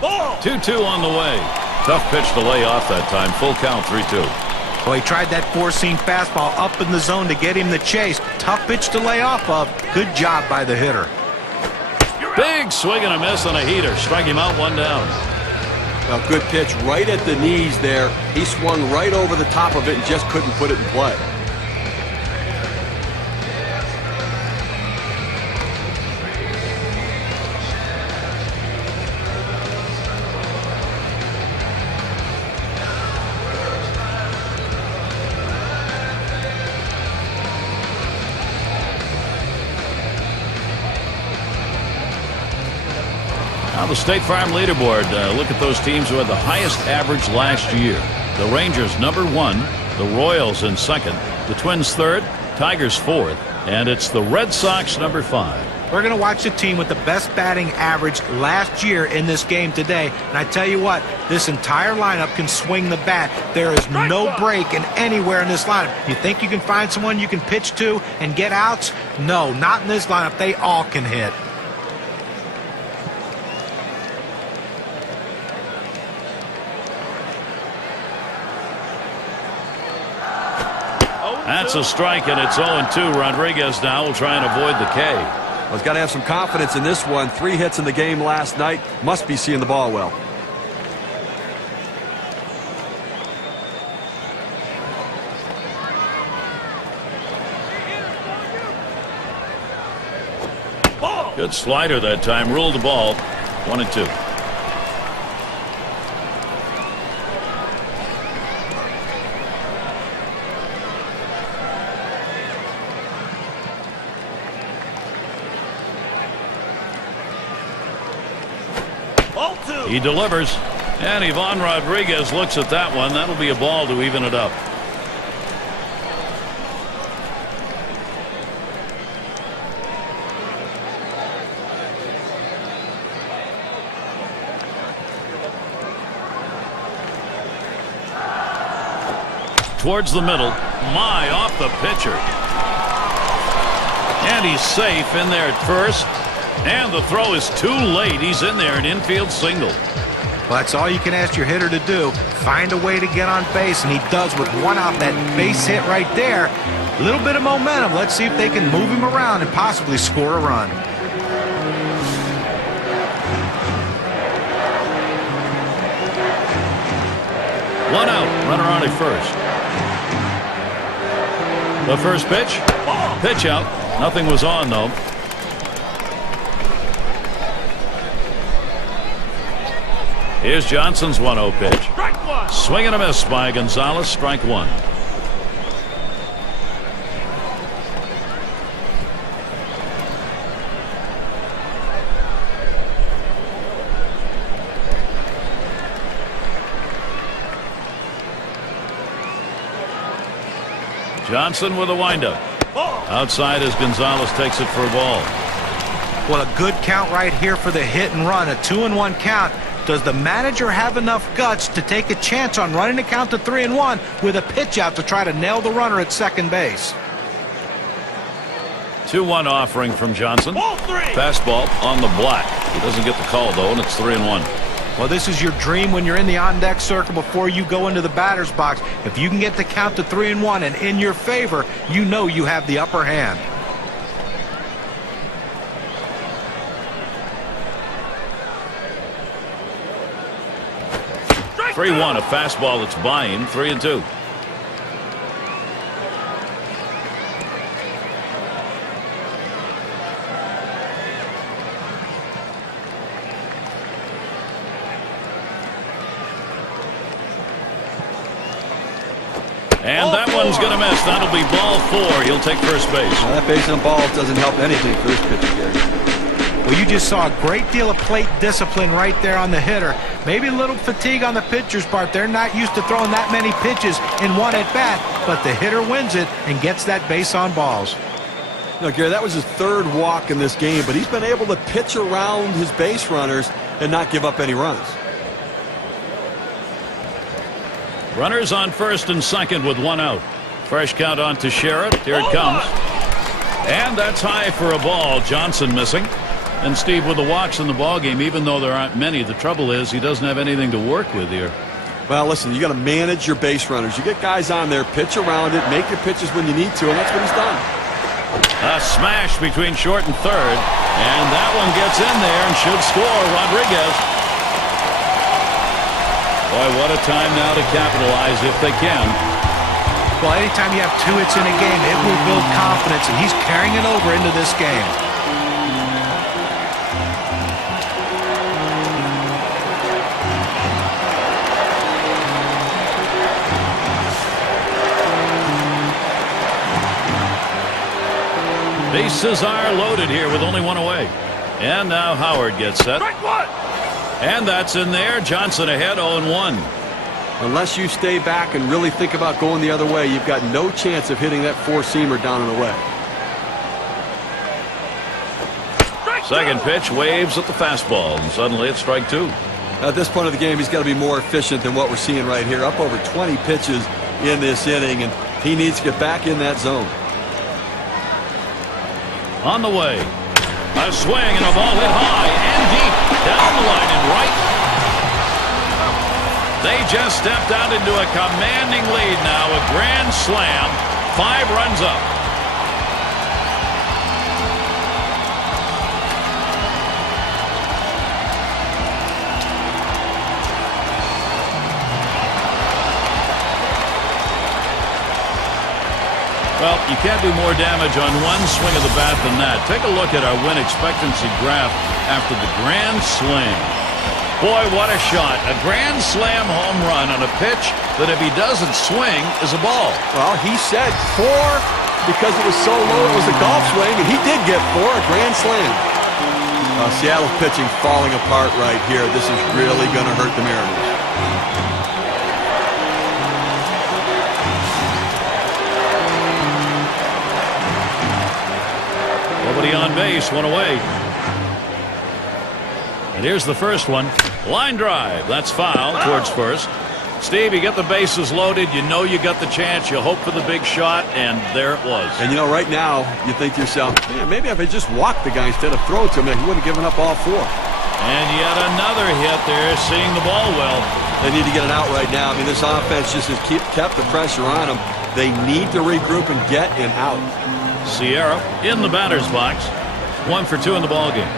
Ball. 2-2 on the way. Tough pitch to lay off that time. Full count, 3-2. Well, he tried that four-seam fastball up in the zone to get him the chase. Tough pitch to lay off of. Good job by the hitter. Big swing and a miss on a heater. Strike him out, 1 down. A good pitch right at the knees there. He swung right over the top of it and just couldn't put it in play. Now the State Farm leaderboard. Look at those teams who had the highest average last year. The Rangers #1, the Royals in second, the Twins third, Tigers fourth, and it's the Red Sox #5. We're going to watch the team with the best batting average last year in this game today. And I tell you what, this entire lineup can swing the bat. There is no break in anywhere in this lineup. You think you can find someone you can pitch to and get outs? No, not in this lineup. They all can hit. That's a strike, and it's 0-2. Rodriguez now will try and avoid the K. Well, he's got to have some confidence in this one. 3 hits in the game last night. Must be seeing the ball well. Good slider that time. Ruled the ball. 1-2. He delivers, and Ivan Rodriguez looks at that one. That'll be a ball to even it up. Towards the middle. My, off the pitcher. And he's safe in there at first. And the throw is too late. He's in there, an infield single. Well, that's all you can ask your hitter to do. Find a way to get on base, and he does with 1 out. That base hit right there. A little bit of momentum. Let's see if they can move him around and possibly score a run. One out. Runner on at first. The first pitch. Pitch out. Nothing was on, though. Here's Johnson's 1-0 pitch. Swing and a miss by Gonzalez. Strike 1. Johnson with a windup. Outside as Gonzalez takes it for a ball. Well, a good count right here for the hit and run. A 2-1 count. Does the manager have enough guts to take a chance on running the count to 3-1 with a pitch out to try to nail the runner at second base? 2-1 offering from Johnson. Fastball on the black. He doesn't get the call, though, and it's 3-1. Well, this is your dream when you're in the on-deck circle before you go into the batter's box. If you can get the count to 3-1 and in your favor, you know you have the upper hand. 3-1, a fastball that's by him. 3-2. And that one's going to miss. That'll be ball 4. He'll take first base. Well, that base on balls doesn't help anything for this pitcher, Gary. Well, you just saw a great deal of plate discipline right there on the hitter. Maybe a little fatigue on the pitcher's part. They're not used to throwing that many pitches in one at bat, but the hitter wins it and gets that base on balls. No, Gary, that was his 3rd walk in this game, but he's been able to pitch around his base runners and not give up any runs. Runners on first and second with 1 out. Fresh count on to Sherritt. Here it comes. And that's high for a ball. Johnson missing. And Steve, with the walks in the ballgame, even though there aren't many, the trouble is he doesn't have anything to work with here. Well, listen, you got to manage your base runners. You get guys on there, pitch around it, make your pitches when you need to, and that's what he's done. A smash between short and third. And that one gets in there and should score. Rodriguez. Boy, what a time now to capitalize if they can. Well, anytime you have 2 hits in a game, it will build confidence, and he's carrying it over into this game. Bases are loaded here with only 1 away. And now Howard gets set. And that's in there. Johnson ahead 0-1. Unless you stay back and really think about going the other way, you've got no chance of hitting that four-seamer down and away. Second pitch waves at the fastball, and suddenly it's strike 2. At this point of the game, he's got to be more efficient than what we're seeing right here. Up over 20 pitches in this inning, and he needs to get back in that zone. On the way. A swing and a ball hit high and deep. Down the line and right. They just stepped out into a commanding lead now. A grand slam. 5 runs up. Well, you can't do more damage on one swing of the bat than that. Take a look at our win expectancy graph after the grand slam. Boy, what a shot. A grand slam home run on a pitch that if he doesn't swing is a ball. Well, he said 4 because it was so low it was a golf swing, and he did get 4, a grand slam. Seattle pitching falling apart right here. This is really going to hurt the Mariners. Nobody on base, 1 away. And here's the first one. Line drive. That's foul towards first. Steve, you get the bases loaded. You know you got the chance. You hope for the big shot, and there it was. And, you know, right now, you think to yourself, man, maybe if I just walked the guy instead of throw it to him, he wouldn't have given up all 4. And yet another hit there, seeing the ball well. They need to get it out right now. I mean, this offense just has kept the pressure on them. They need to regroup and get an out. Sierra in the batter's box. 1 for 2 in the ball game.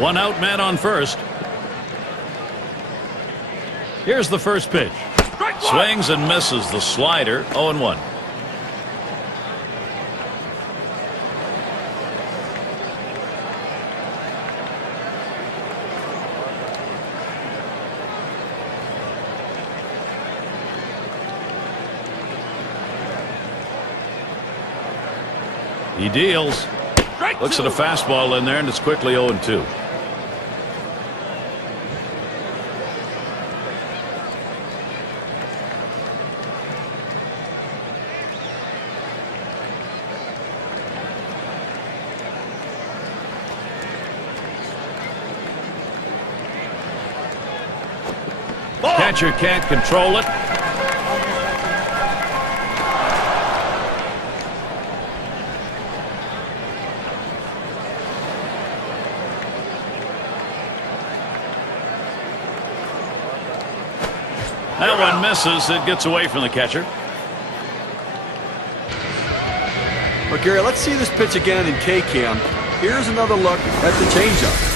One out, man on first. Here's the first pitch. Swings and misses the slider. 0-1. He deals. Looks at a fastball in there, and it's quickly 0-2. Catcher can't control it. That one misses. It gets away from the catcher. Well, Gary, let's see this pitch again in K-Cam. Here's another look at the changeup.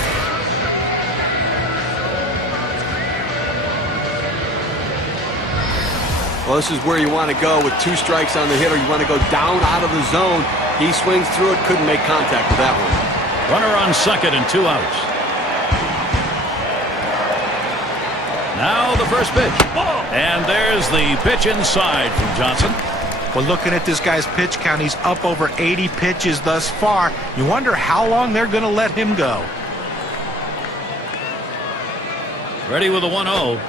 Well, this is where you want to go with 2 strikes on the hitter. You want to go down out of the zone. He swings through it, couldn't make contact with that one. Runner on second and 2 outs. Now the first pitch. And there's the pitch inside from Johnson. Well, looking at this guy's pitch count, he's up over 80 pitches thus far. You wonder how long they're going to let him go. Ready with a 1-0.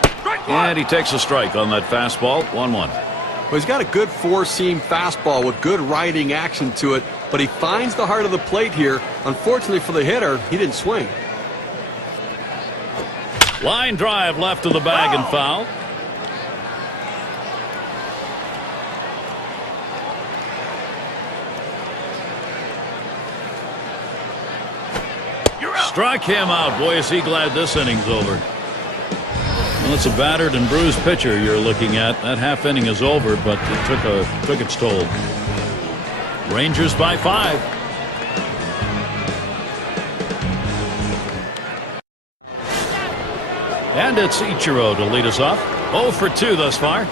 And he takes a strike on that fastball. 1-1. Well, he's got a good 4-seam fastball with good riding action to it, but he finds the heart of the plate here. Unfortunately for the hitter, he didn't swing. Line drive left of the bag and foul. Struck him out. Boy, is he glad this inning's over. Well, it's a battered and bruised pitcher you're looking at. That half inning is over, but it took its toll. Rangers by 5. And it's Ichiro to lead us off. 0 for 2 thus far.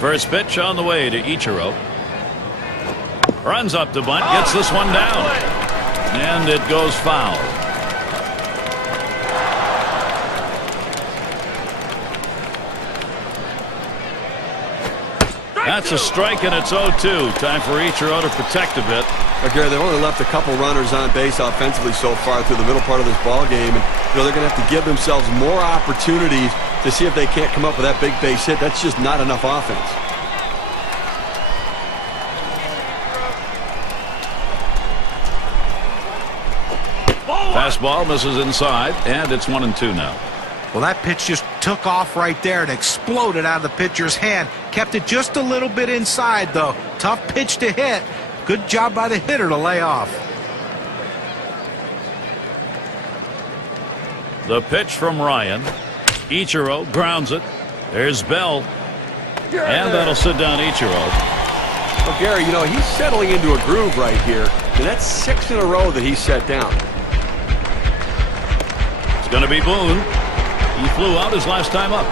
First pitch on the way to Ichiro. Runs up to bunt, gets this one down. And it goes foul. That's a strike, and it's 0-2. Time for Ichiro to protect a bit. Gary, they've only left a couple runners on base offensively so far through the middle part of this ball game, and they're going to have to give themselves more opportunities to see if they can't come up with that big base hit. That's just not enough offense. Fastball misses inside, and it's 1-2 now. Well, that pitch just took off right there and exploded out of the pitcher's hand. Kept it just a little bit inside, though. Tough pitch to hit. Good job by the hitter to lay off. The pitch from Ryan. Ichiro grounds it. There's Bell. And that'll sit down Ichiro. Well, Gary, you know, he's settling into a groove right here. And that's 6 in a row that he's set down. It's going to be Boone. He flew out his last time up.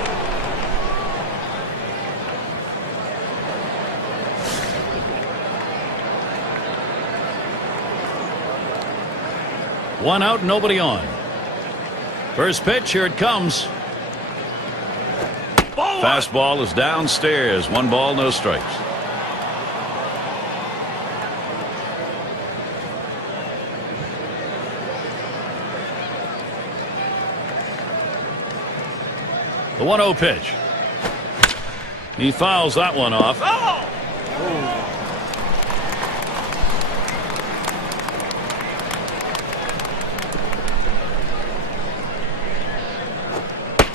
One out, nobody on. First pitch, here it comes. Fastball is downstairs. 1 ball, no strikes. The 1-0 pitch. He fouls that one off.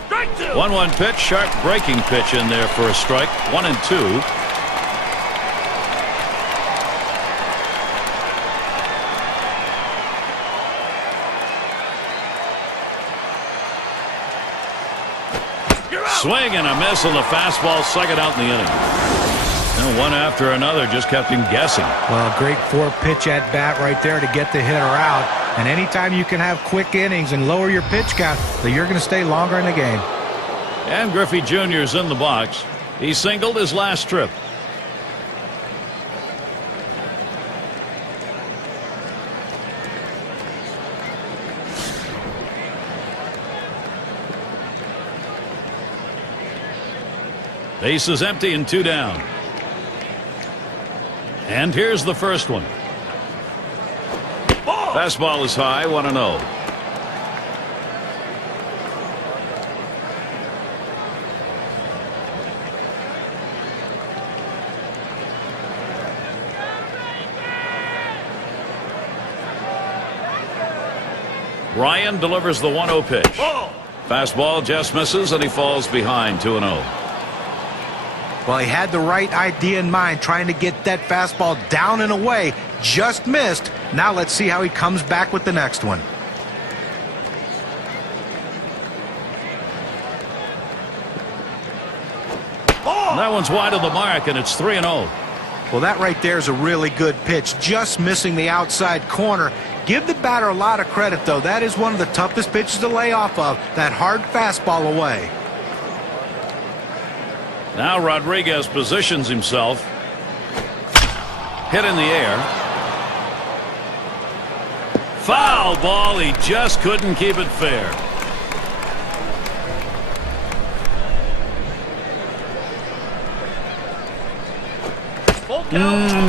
Strike 2. 1-1 pitch, sharp breaking pitch in there for a strike. 1-2. Swing and a miss on the fastball, second out in the inning. And one after another just kept him guessing. Well, great 4-pitch at bat right there to get the hitter out. And anytime you can have quick innings and lower your pitch count, then you're going to stay longer in the game. And Griffey Jr.'s in the box. He singled his last trip. Base is empty and 2 down. And here's the first one. Fastball is high, 1-0. Ryan delivers the 1-0 pitch. Fastball just misses, and he falls behind 2-0. Well, he had the right idea in mind, trying to get that fastball down and away. Just missed. Now let's see how he comes back with the next one. That one's wide of the mark, and it's 3-0. Well, that right there is a really good pitch, just missing the outside corner. Give the batter a lot of credit, though. That is one of the toughest pitches to lay off of, that hard fastball away. Now Rodriguez positions himself. Hit in the air. Foul ball. He just couldn't keep it fair.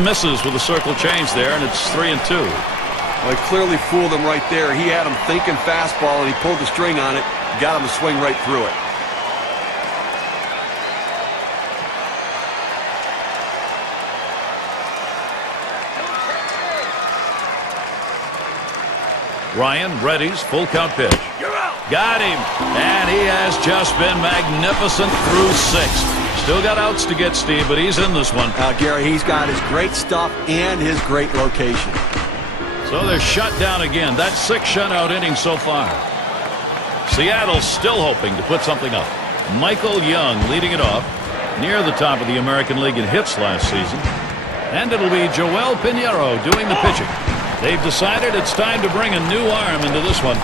Misses with a circle change there, and it's 3-2. Well, he clearly fooled him right there. He had him thinking fastball, and he pulled the string on it, got him to swing right through it. Ryan readies, full count pitch. Got him, and he has just been magnificent through 6. Still got outs to get, Steve, but he's in this one. Gary, he's got his great stuff and his great location. So they're shut down again. That's 6 shutout innings so far. Seattle's still hoping to put something up. Michael Young leading it off, near the top of the American League in hits last season. And it'll be Joel Pinheiro doing the pitching. They've decided it's time to bring a new arm into this one.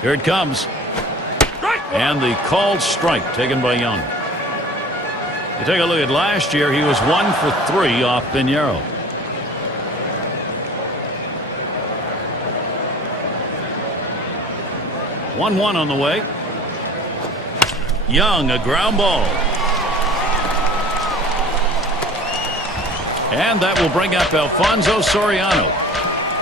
Here it comes. And the called strike taken by Young. You take a look at last year, he was 1 for 3 off Pinheiro. One on the way. Young, a ground ball. And that will bring up Alfonso Soriano.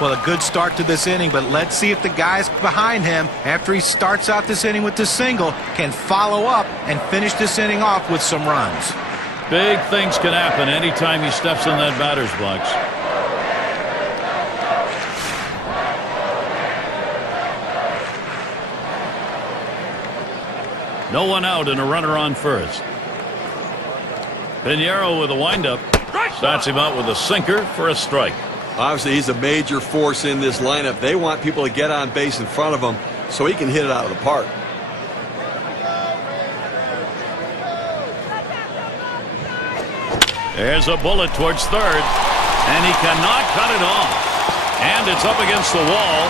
Well, a good start to this inning, but let's see if the guys behind him, after he starts out this inning with the single, can follow up and finish this inning off with some runs. Big things can happen anytime he steps in that batter's box. No one out and a runner on first. Pinheiro with a windup. Starts him out with a sinker for a strike. Obviously, he's a major force in this lineup. They want people to get on base in front of him so he can hit it out of the park. There's a bullet towards third, and he cannot cut it off. And it's up against the wall.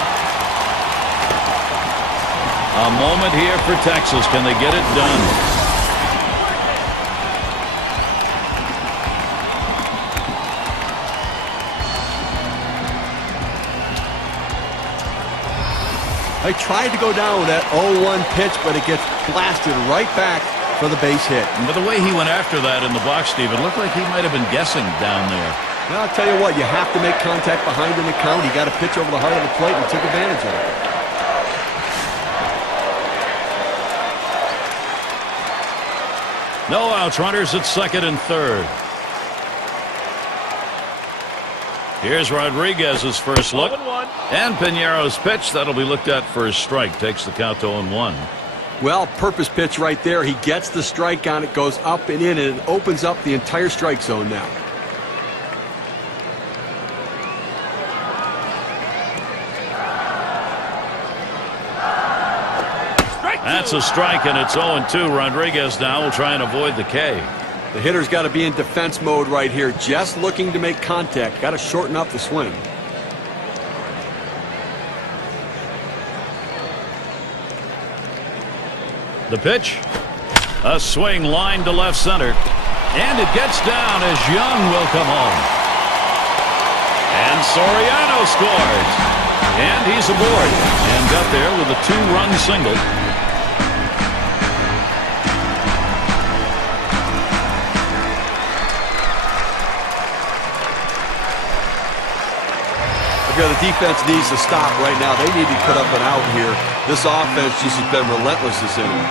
A moment here for Texas. Can they get it done? I tried to go down with that 0-1 pitch, but it gets blasted right back for the base hit. But the way he went after that in the box, Steve, it looked like he might have been guessing down there. Well, I'll tell you what, you have to make contact behind in the count. He got a pitch over the heart of the plate and took advantage of it. No outs, runners at second and third. Here's Rodriguez's first look. And Pinheiro's pitch. That'll be looked at for a strike. Takes the count to 0-1. Well, purpose pitch right there. He gets the strike on it, goes up and in, and it opens up the entire strike zone now. That's a strike, and it's 0-2. Rodriguez now will try and avoid the K. The hitter's got to be in defense mode right here, just looking to make contact. Got to shorten up the swing. The pitch. A swing line to left center. And it gets down as Young will come home. And Soriano scores. And he's aboard. And got there with a 2-run single. The defense needs to stop right now. They need to put up an out here. This offense just has been relentless this inning.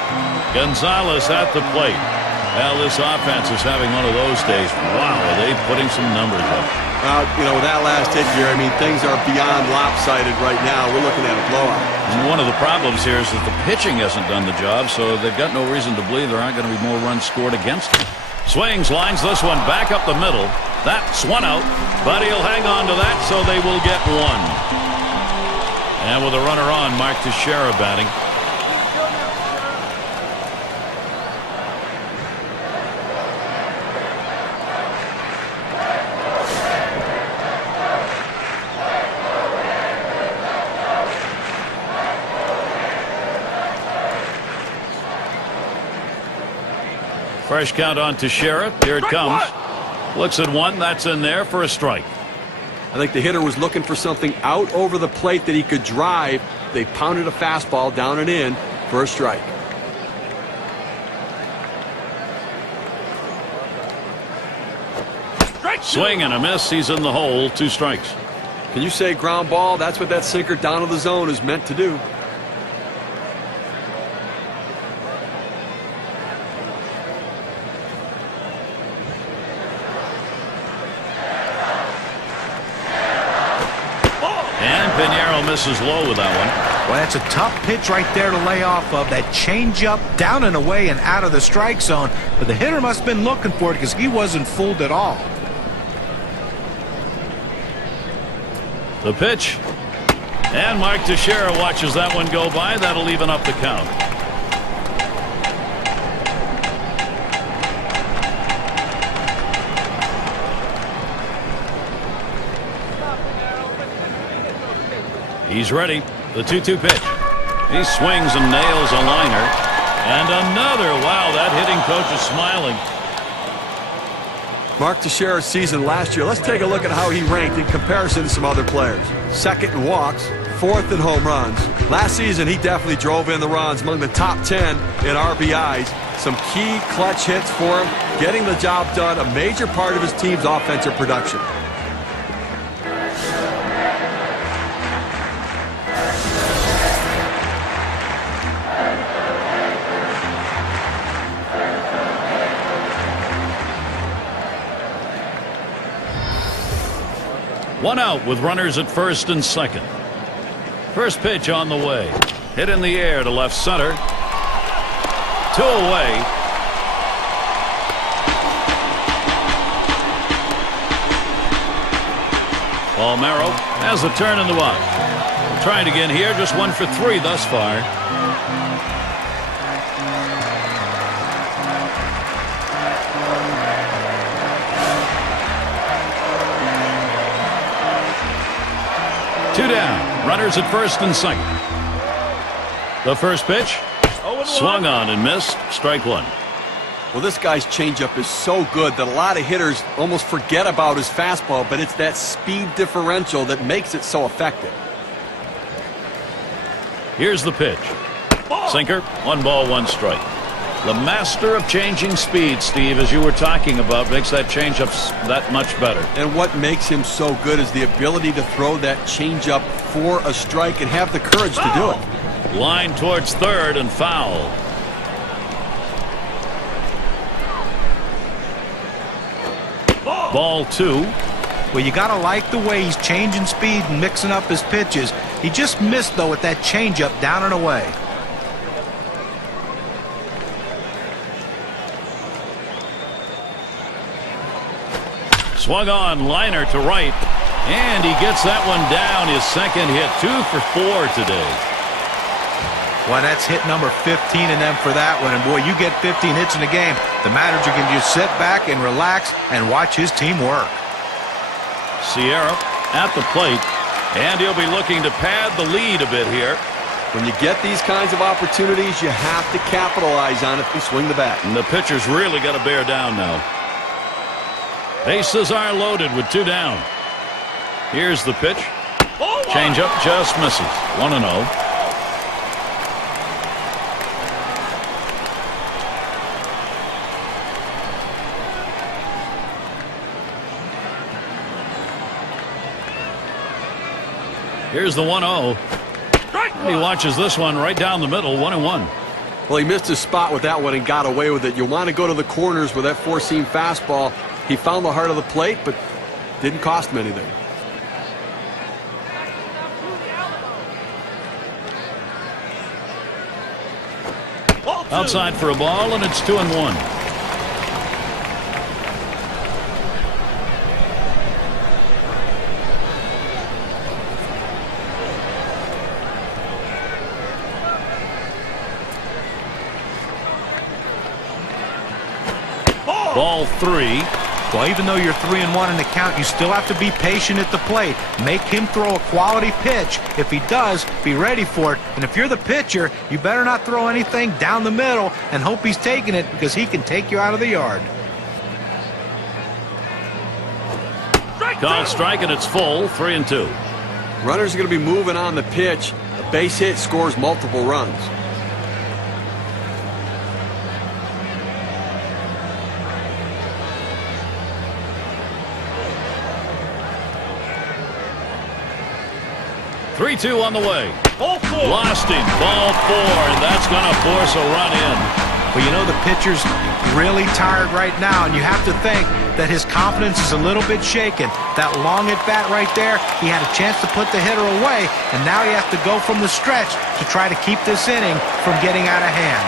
Gonzalez at the plate. Well, this offense is having one of those days. Wow, are they putting some numbers up? You know, with that last hit here, I mean, things are beyond lopsided right now. We're looking at a blowout. And one of the problems here is that the pitching hasn't done the job, so they've got no reason to believe there aren't going to be more runs scored against them. Swings, lines this one back up the middle. That's one out, but he'll hang on to that, so they will get one. And with a runner on, Mark Teixeira batting. Fresh count on Teixeira. Here it comes. Looks at one. That's in there for a strike. I think the hitter was looking for something out over the plate that he could drive. They pounded a fastball down and in for a strike. Swing and a miss. He's in the hole. 2 strikes. Can you say ground ball? That's what that sinker down to the zone is meant to do. misses low with that one. Well, that's a tough pitch right there to lay off of. That changeup down and away and out of the strike zone. But the hitter must have been looking for it because he wasn't fooled at all. The pitch. And Mark Teixeira watches that one go by. That'll even up the count. He's ready. The 2-2 pitch. He swings and nails a liner. And another. Wow, that hitting coach is smiling. Mark Teixeira's season last year, let's take a look at how he ranked in comparison to some other players. Second in walks, fourth in home runs. Last season, he definitely drove in the runs, among the top 10 in RBIs. Some key clutch hits for him, getting the job done, a major part of his team's offensive production. One out with runners at first and second. First pitch on the way. Hit in the air to left center. 2 away. Palmeiro has a turn in the box. Trying again here, just 1 for 3 thus far. Two down. Runners at first and second. The first pitch. Swung on and missed. Strike 1. Well, this guy's changeup is so good that a lot of hitters almost forget about his fastball, but it's that speed differential that makes it so effective. Here's the pitch. Sinker. 1 ball, 1 strike. The master of changing speed, Steve, as you were talking about, makes that changeup that much better. And what makes him so good is the ability to throw that changeup for a strike and have the courage to do it. Line towards third and foul. Ball 2. Well, you got to like the way he's changing speed and mixing up his pitches. He just missed, though, with that changeup down and away. Swung on, liner to right, and he gets that one down. His second hit, 2 for 4 today. Well, that's hit number 15 in them for that one. And, boy, you get 15 hits in a game. The manager can just sit back and relax and watch his team work. Sierra at the plate, and he'll be looking to pad the lead a bit here. When you get these kinds of opportunities, you have to capitalize on it and swing the bat. And the pitcher's really got to bear down now. Bases are loaded with 2 down. Here's the pitch. Changeup just misses. 1-0. Here's the 1-0. He watches this one right down the middle. 1-1. Well, he missed his spot with that one and got away with it. You want to go to the corners with that 4-seam fastball. He found the heart of the plate, but didn't cost him anything. Outside for a ball, and it's 2-1. Ball 3. Well, even though you're 3-1 in the count, you still have to be patient at the plate. Make him throw a quality pitch. If he does, be ready for it. And if you're the pitcher, you better not throw anything down the middle and hope he's taking it, because he can take you out of the yard. Called strike, and it's full. 3-2. Runners are going to be moving on the pitch. A base hit scores multiple runs. Three, 2 on the way. Lost him. Ball 4, and that's going to force a run in. But you know the pitcher's really tired right now, and you have to think that his confidence is a little bit shaken. That long at bat right there, he had a chance to put the hitter away, and now he has to go from the stretch to try to keep this inning from getting out of hand.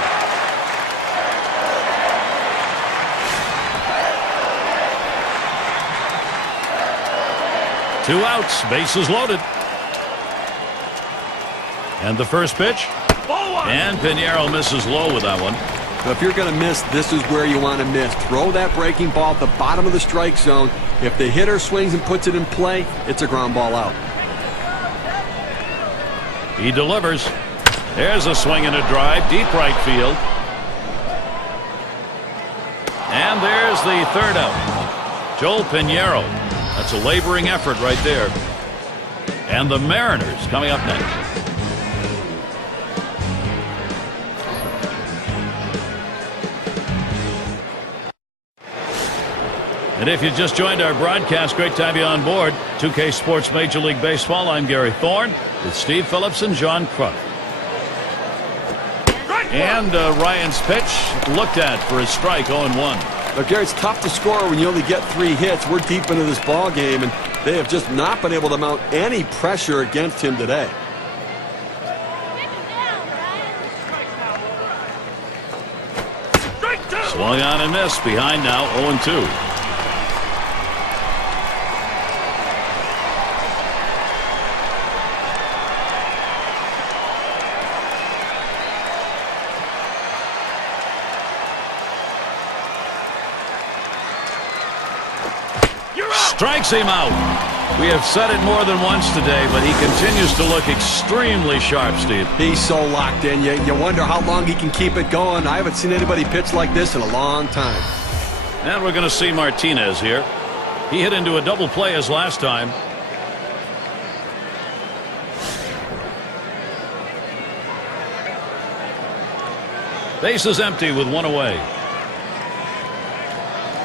Two outs, bases loaded. And the first pitch. And Pinheiro misses low with that one. So if you're going to miss, this is where you want to miss. Throw that breaking ball at the bottom of the strike zone. If the hitter swings and puts it in play, it's a ground ball out. He delivers. There's a swing and a drive, deep right field. And there's the third out. Joel Pinheiro. That's a laboring effort right there. And the Mariners coming up next. And if you just joined our broadcast, great to have you on board. 2K Sports Major League Baseball. I'm Gary Thorne with Steve Phillips and John Kruk. And Ryan's pitch looked at for a strike, 0-1. Now, Gary, it's tough to score when you only get 3 hits. We're deep into this ball game, and they have just not been able to mount any pressure against him today. Swung on and missed. Behind now, 0-2. Strikes him out. We have said it more than once today, but he continues to look extremely sharp, Steve. He's so locked in. You wonder how long he can keep it going. I haven't seen anybody pitch like this in a long time. And we're going to see Martinez here. He hit into a double play as last time. Base is empty with 1 away.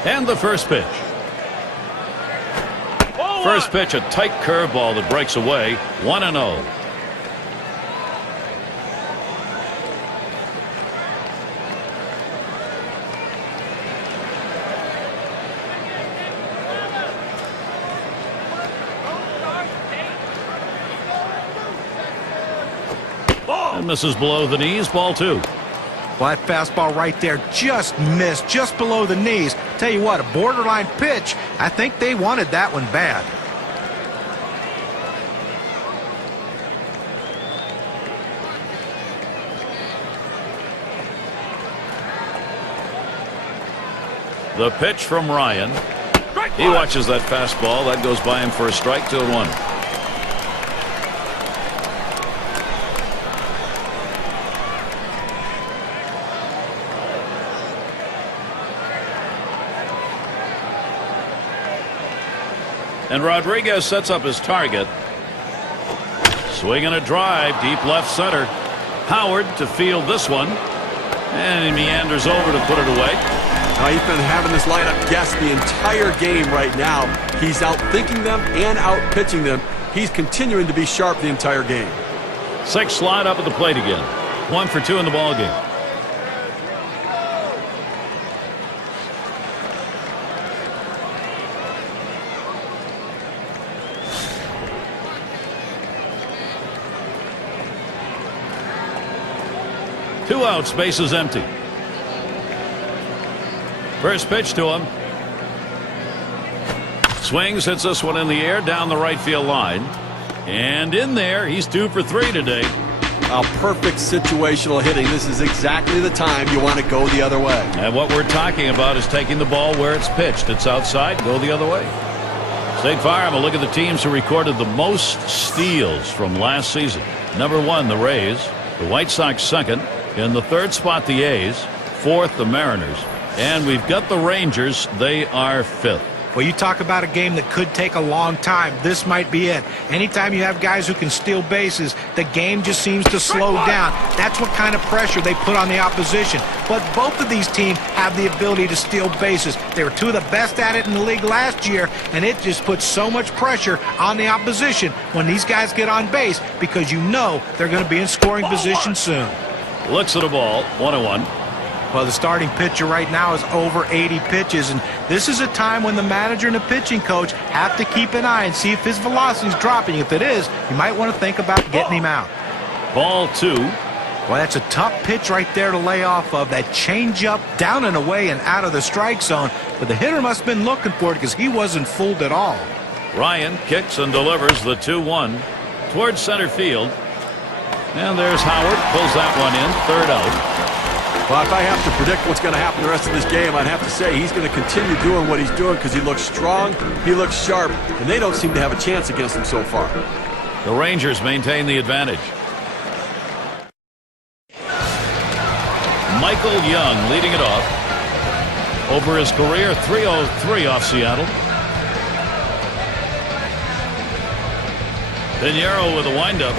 And the first pitch. First pitch, a tight curveball that breaks away. 1-0. And misses below the knees. Ball 2. Well, that fastball right there just missed, just below the knees. Tell you what, a borderline pitch. I think they wanted that one bad. The pitch from Ryan. He watches that fastball. That goes by him for a strike, 2-1. And Rodriguez sets up his target. Swing and a drive, deep left center. Howard to field this one. And he meanders over to put it away. Now, he's been having this lineup guessed the entire game right now. He's out thinking them and out pitching them. He's continuing to be sharp the entire game. 6 slide up at the plate again. 1 for 2 in the ball game. Two outs, bases empty. First pitch to him. Swings, hits this one in the air down the right field line. And in there, he's 2 for 3 today. A perfect situational hitting. This is exactly the time you want to go the other way. And what we're talking about is taking the ball where it's pitched. It's outside, go the other way. State Farm, a look at the teams who recorded the most steals from last season. Number 1, the Rays. The White Sox second. In the 3rd spot, the A's. 4th, the Mariners. And we've got the Rangers. They are 5th. Well, you talk about a game that could take a long time. This might be it. Anytime you have guys who can steal bases, the game just seems to slow down. That's what kind of pressure they put on the opposition. But both of these teams have the ability to steal bases. They were 2 of the best at it in the league last year, and it just puts so much pressure on the opposition when these guys get on base because you know they're going to be in scoring position soon. Looks at a ball, 1-1. Well, the starting pitcher right now is over 80 pitches, and this is a time when the manager and the pitching coach have to keep an eye and see if his velocity is dropping. If it is, you might want to think about getting him out. Ball 2. Well, that's a tough pitch right there to lay off of. That changeup down and away and out of the strike zone. But the hitter must have been looking for it because he wasn't fooled at all. Ryan kicks and delivers the 2-1 towards center field. And there's Howard. Pulls that one in. Third out. Well, if I have to predict what's going to happen the rest of this game, I'd have to say he's going to continue doing what he's doing because he looks strong, he looks sharp, and they don't seem to have a chance against him so far. The Rangers maintain the advantage. Michael Young leading it off. Over his career, 303 off Seattle. Pinheiro with a windup.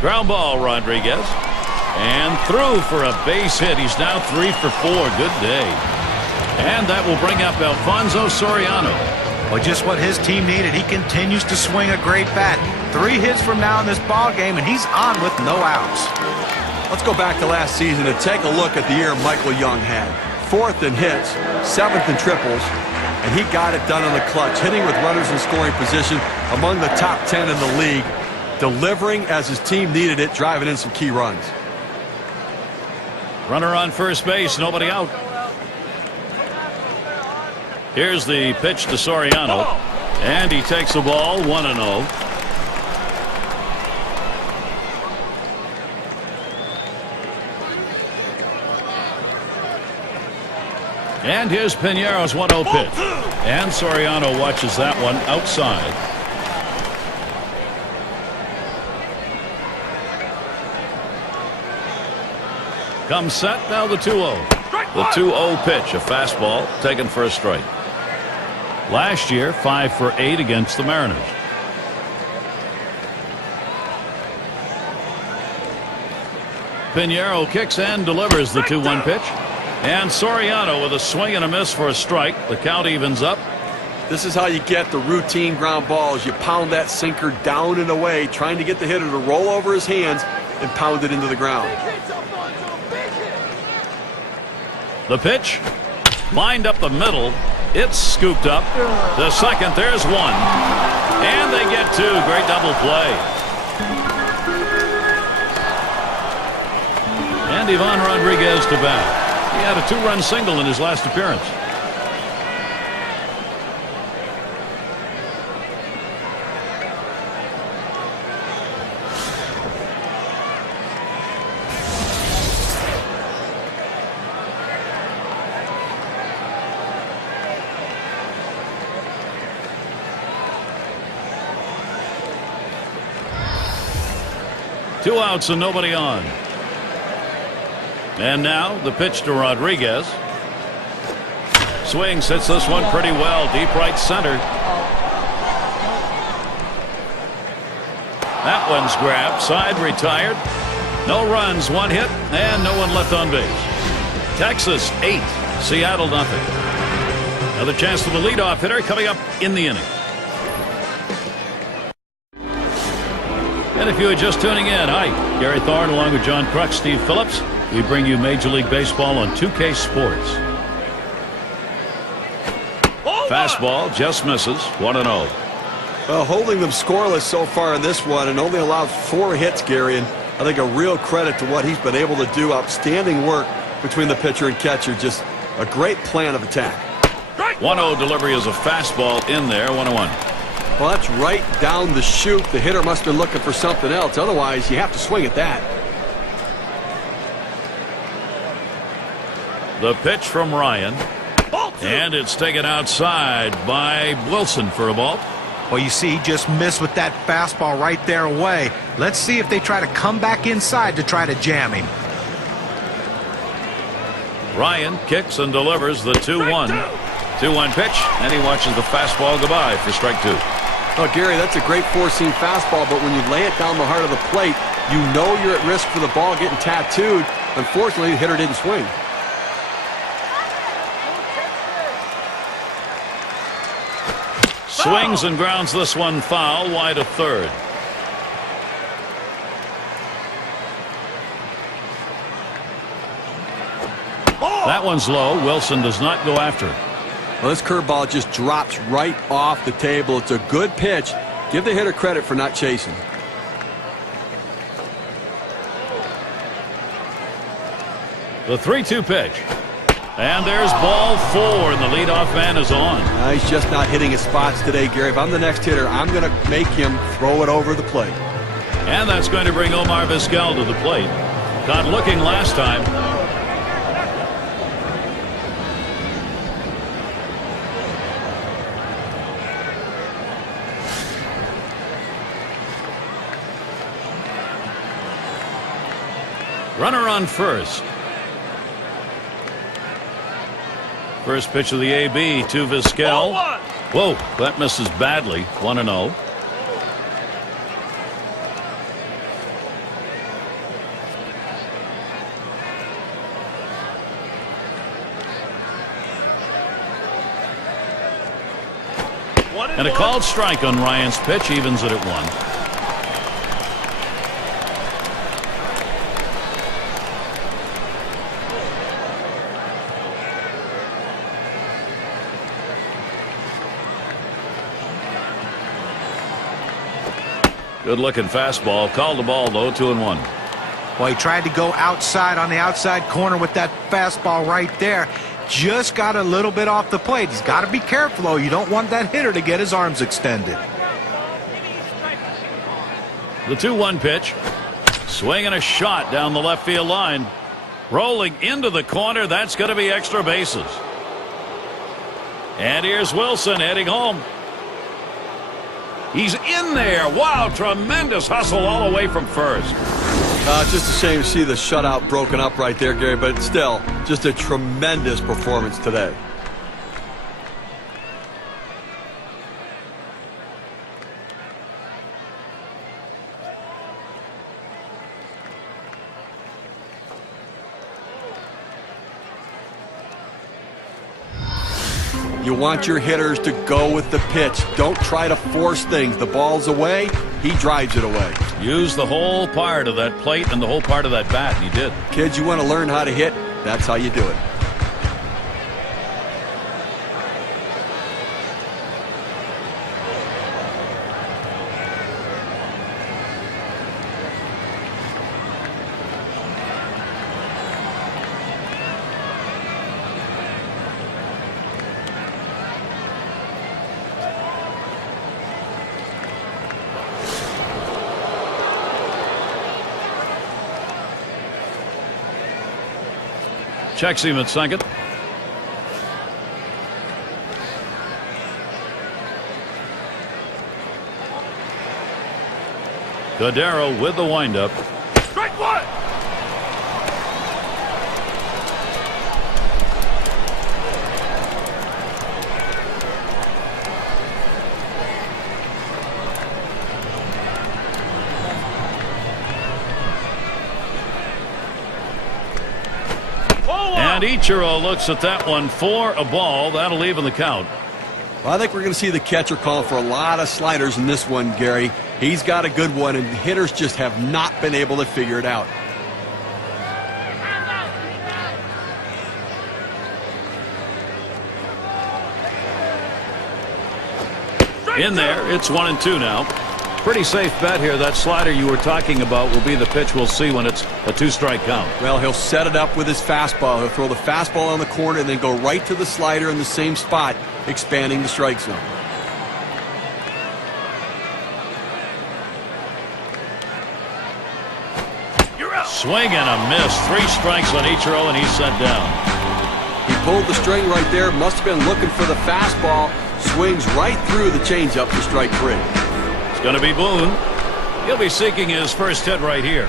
Ground ball, Rodriguez. And through for a base hit. He's now 3 for 4. Good day. And that will bring up Alfonso Soriano. Well, just what his team needed. He continues to swing a great bat. 3 hits from now in this ball game, and he's on with no outs. Let's go back to last season and take a look at the year Michael Young had. 4th in hits, 7th in triples, and he got it done on the clutch, hitting with runners in scoring position among the top 10 in the league, delivering as his team needed it, driving in some key runs. Runner on first base, nobody out. Here's the pitch to Soriano, and he takes the ball 1-0. And here's Pinheiro's 1-0 pitch. And Soriano watches that one outside. Comes set, now the 2-0. The 2-0 pitch, a fastball taken for a strike. Last year, 5 for 8 against the Mariners. Pinheiro kicks and delivers the 2-1 pitch. And Soriano with a swing and a miss for a strike. The count evens up. This is how you get the routine ground balls. You pound that sinker down and away, trying to get the hitter to roll over his hands and pound it into the ground. The pitch, lined up the middle. It's scooped up. The second, there's one. And they get 2. Great double play. And Ivan Rodriguez to bat. He had a 2-run single in his last appearance. Two outs and nobody on. And now the pitch to Rodriguez. Swings, hits this one pretty well. Deep right center. That one's grabbed. Side retired. No runs, 1 hit, and no one left on base. Texas 8, Seattle nothing. Another chance for the leadoff hitter coming up in the inning. And if you are just tuning in, hi, Gary Thorne along with John Crux, Steve Phillips. We bring you Major League Baseball on 2K Sports. Fastball just misses. 1-0. Well, holding them scoreless so far in this one and only allowed 4 hits, Gary, and I think a real credit to what he's been able to do. Outstanding work between the pitcher and catcher. Just a great plan of attack. 1-0 delivery is a fastball in there. 1-1. Well, that's right down the chute. The hitter must have been looking for something else. Otherwise, you have to swing at that. The pitch from Ryan. And it's taken outside by Wilson for a ball. Well, you see, he just missed with that fastball right there away. Let's see if they try to come back inside to try to jam him. Ryan kicks and delivers the 2-1. 2-1 pitch, and he watches the fastball goodbye for strike 2. Oh, Gary, that's a great four-seam fastball, but when you lay it down the heart of the plate, you know you're at risk for the ball getting tattooed. Unfortunately, the hitter didn't swing. Swings and grounds this one foul, wide of third. That one's low. Wilson does not go after it. Well, this curveball just drops right off the table. It's a good pitch. Give the hitter credit for not chasing. The 3-2 pitch. And there's ball 4, and the leadoff man is on. He's just not hitting his spots today, Gary. If I'm the next hitter, I'm going to make him throw it over the plate. And that's going to bring Omar Vizquel to the plate. Caught looking last time. Runner on first. First pitch of the AB to Vizquel. Whoa, that misses badly. 1-0. And a called strike on Ryan's pitch, evens it at 1. Good looking fastball. Called the ball though. 2-1. Well, he tried to go outside on the outside corner with that fastball right there. Just got a little bit off the plate. He's got to be careful though. You don't want that hitter to get his arms extended. The 2-1 pitch. Swinging a shot down the left field line. Rolling into the corner. That's going to be extra bases. And here's Wilson heading home. He's in there. Wow, tremendous hustle all the way from first. Just a shame to see the shutout broken up right there, Gary, but still, just a tremendous performance today. You want your hitters to go with the pitch. Don't try to force things. The ball's away. He drives it away. Use the whole part of that plate and the whole part of that bat, and he did. Kids, you want to learn how to hit? That's how you do it. Checks him at second. Cordero with the windup. Strike 1. And Ichiro looks at that one for a ball. That'll even the count. Well, I think we're going to see the catcher calling for a lot of sliders in this one, Gary. He's got a good one, and hitters just have not been able to figure it out. In there, it's 1-2 now. Pretty safe bet here. That slider you were talking about will be the pitch we'll see when it's a 2-strike count. Well, he'll set it up with his fastball. He'll throw the fastball on the corner and then go right to the slider in the same spot, expanding the strike zone. Swing and a miss. 3 strikes on Ichiro, and he's sent down. He pulled the string right there. Must have been looking for the fastball. Swings right through the changeup for strike 3. It's going to be Boone. He'll be seeking his first hit right here.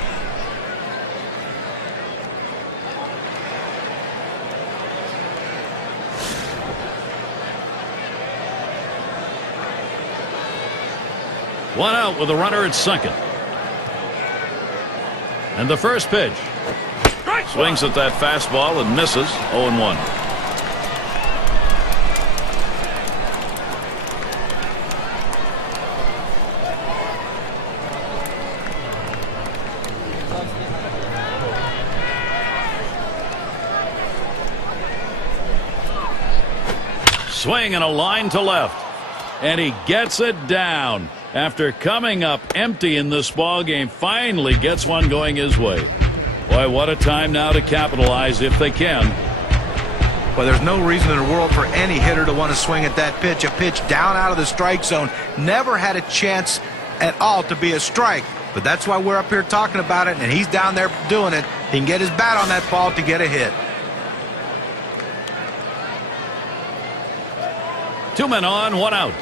One out with a runner at second. And the first pitch. Swings at that fastball and misses. 0-1. Swing and a line to left. And he gets it down. After coming up empty in this ball game, finally gets one going his way. Boy, what a time now to capitalize if they can. Well, there's no reason in the world for any hitter to want to swing at that pitch. A pitch down out of the strike zone. Never had a chance at all to be a strike. But that's why we're up here talking about it, and he's down there doing it. He can get his bat on that ball to get a hit. 2 men on, 1 out.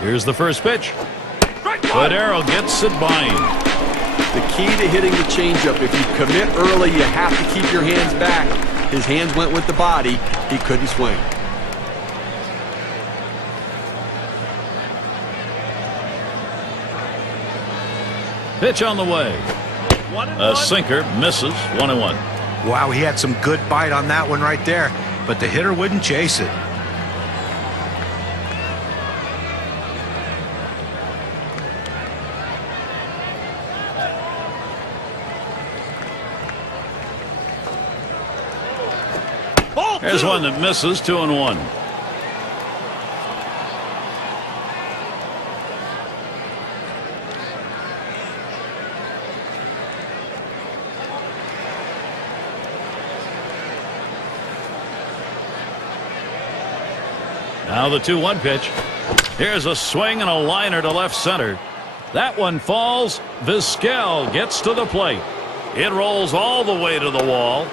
Here's the first pitch. Cordero gets it by him. The key to hitting the changeup, if you commit early, you have to keep your hands back. His hands went with the body. He couldn't swing. Pitch on the way. A sinker misses. 1-1. Wow, he had some good bite on that one right there, but the hitter wouldn't chase it. Here's one that misses. 2-1. Now the 2-1 pitch. Here's a swing and a liner to left center. That one falls. Vizquel gets to the plate. It rolls all the way to the wall.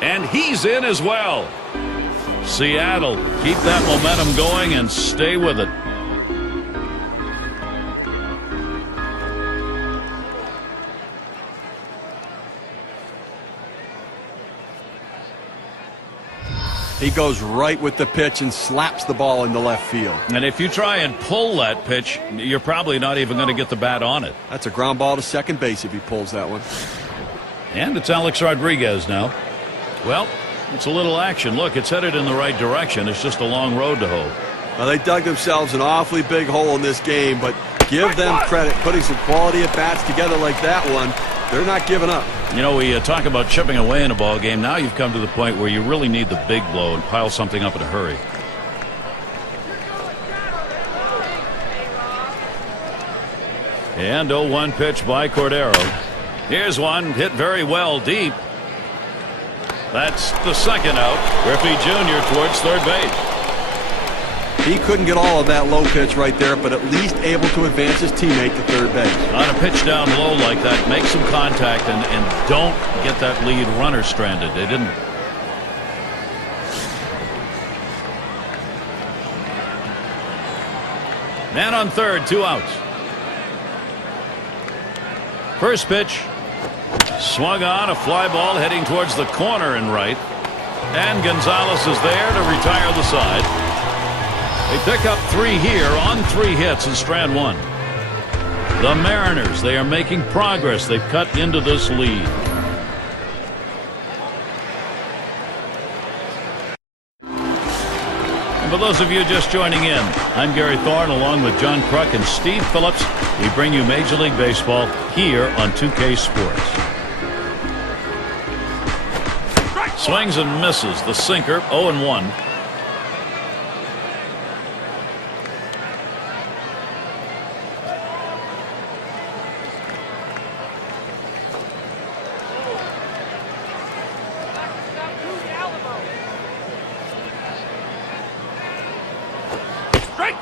And he's in as well. Seattle, keep that momentum going and stay with it. He goes right with the pitch and slaps the ball into left field. And if you try and pull that pitch, you're probably not even going to get the bat on it. That's a ground ball to second base if he pulls that one. And it's Alex Rodriguez now. Well, it's a little action. Look, it's headed in the right direction. It's just a long road to hoe. Now, they dug themselves an awfully big hole in this game, but give them credit. Putting some quality at-bats together like that one, they're not giving up. You know, we talk about chipping away in a ball game. Now you've come to the point where you really need the big blow and pile something up in a hurry. And 0-1 pitch by Cordero. Here's one hit very well deep. That's the second out. Griffey Jr. towards third base. He couldn't get all of that low pitch right there, but at least able to advance his teammate to third base. On a pitch down low like that, make some contact and don't get that lead runner stranded. They didn't. Man on third, 2 outs. First pitch. Swung on, a fly ball heading towards the corner and right. And Gonzalez is there to retire the side. They pick up 3 here on 3 hits and strand 1. The Mariners, they are making progress. They've cut into this lead. And for those of you just joining in, I'm Gary Thorne along with John Kruk and Steve Phillips. We bring you Major League Baseball here on 2K Sports. Swings and misses. The sinker, 0-1.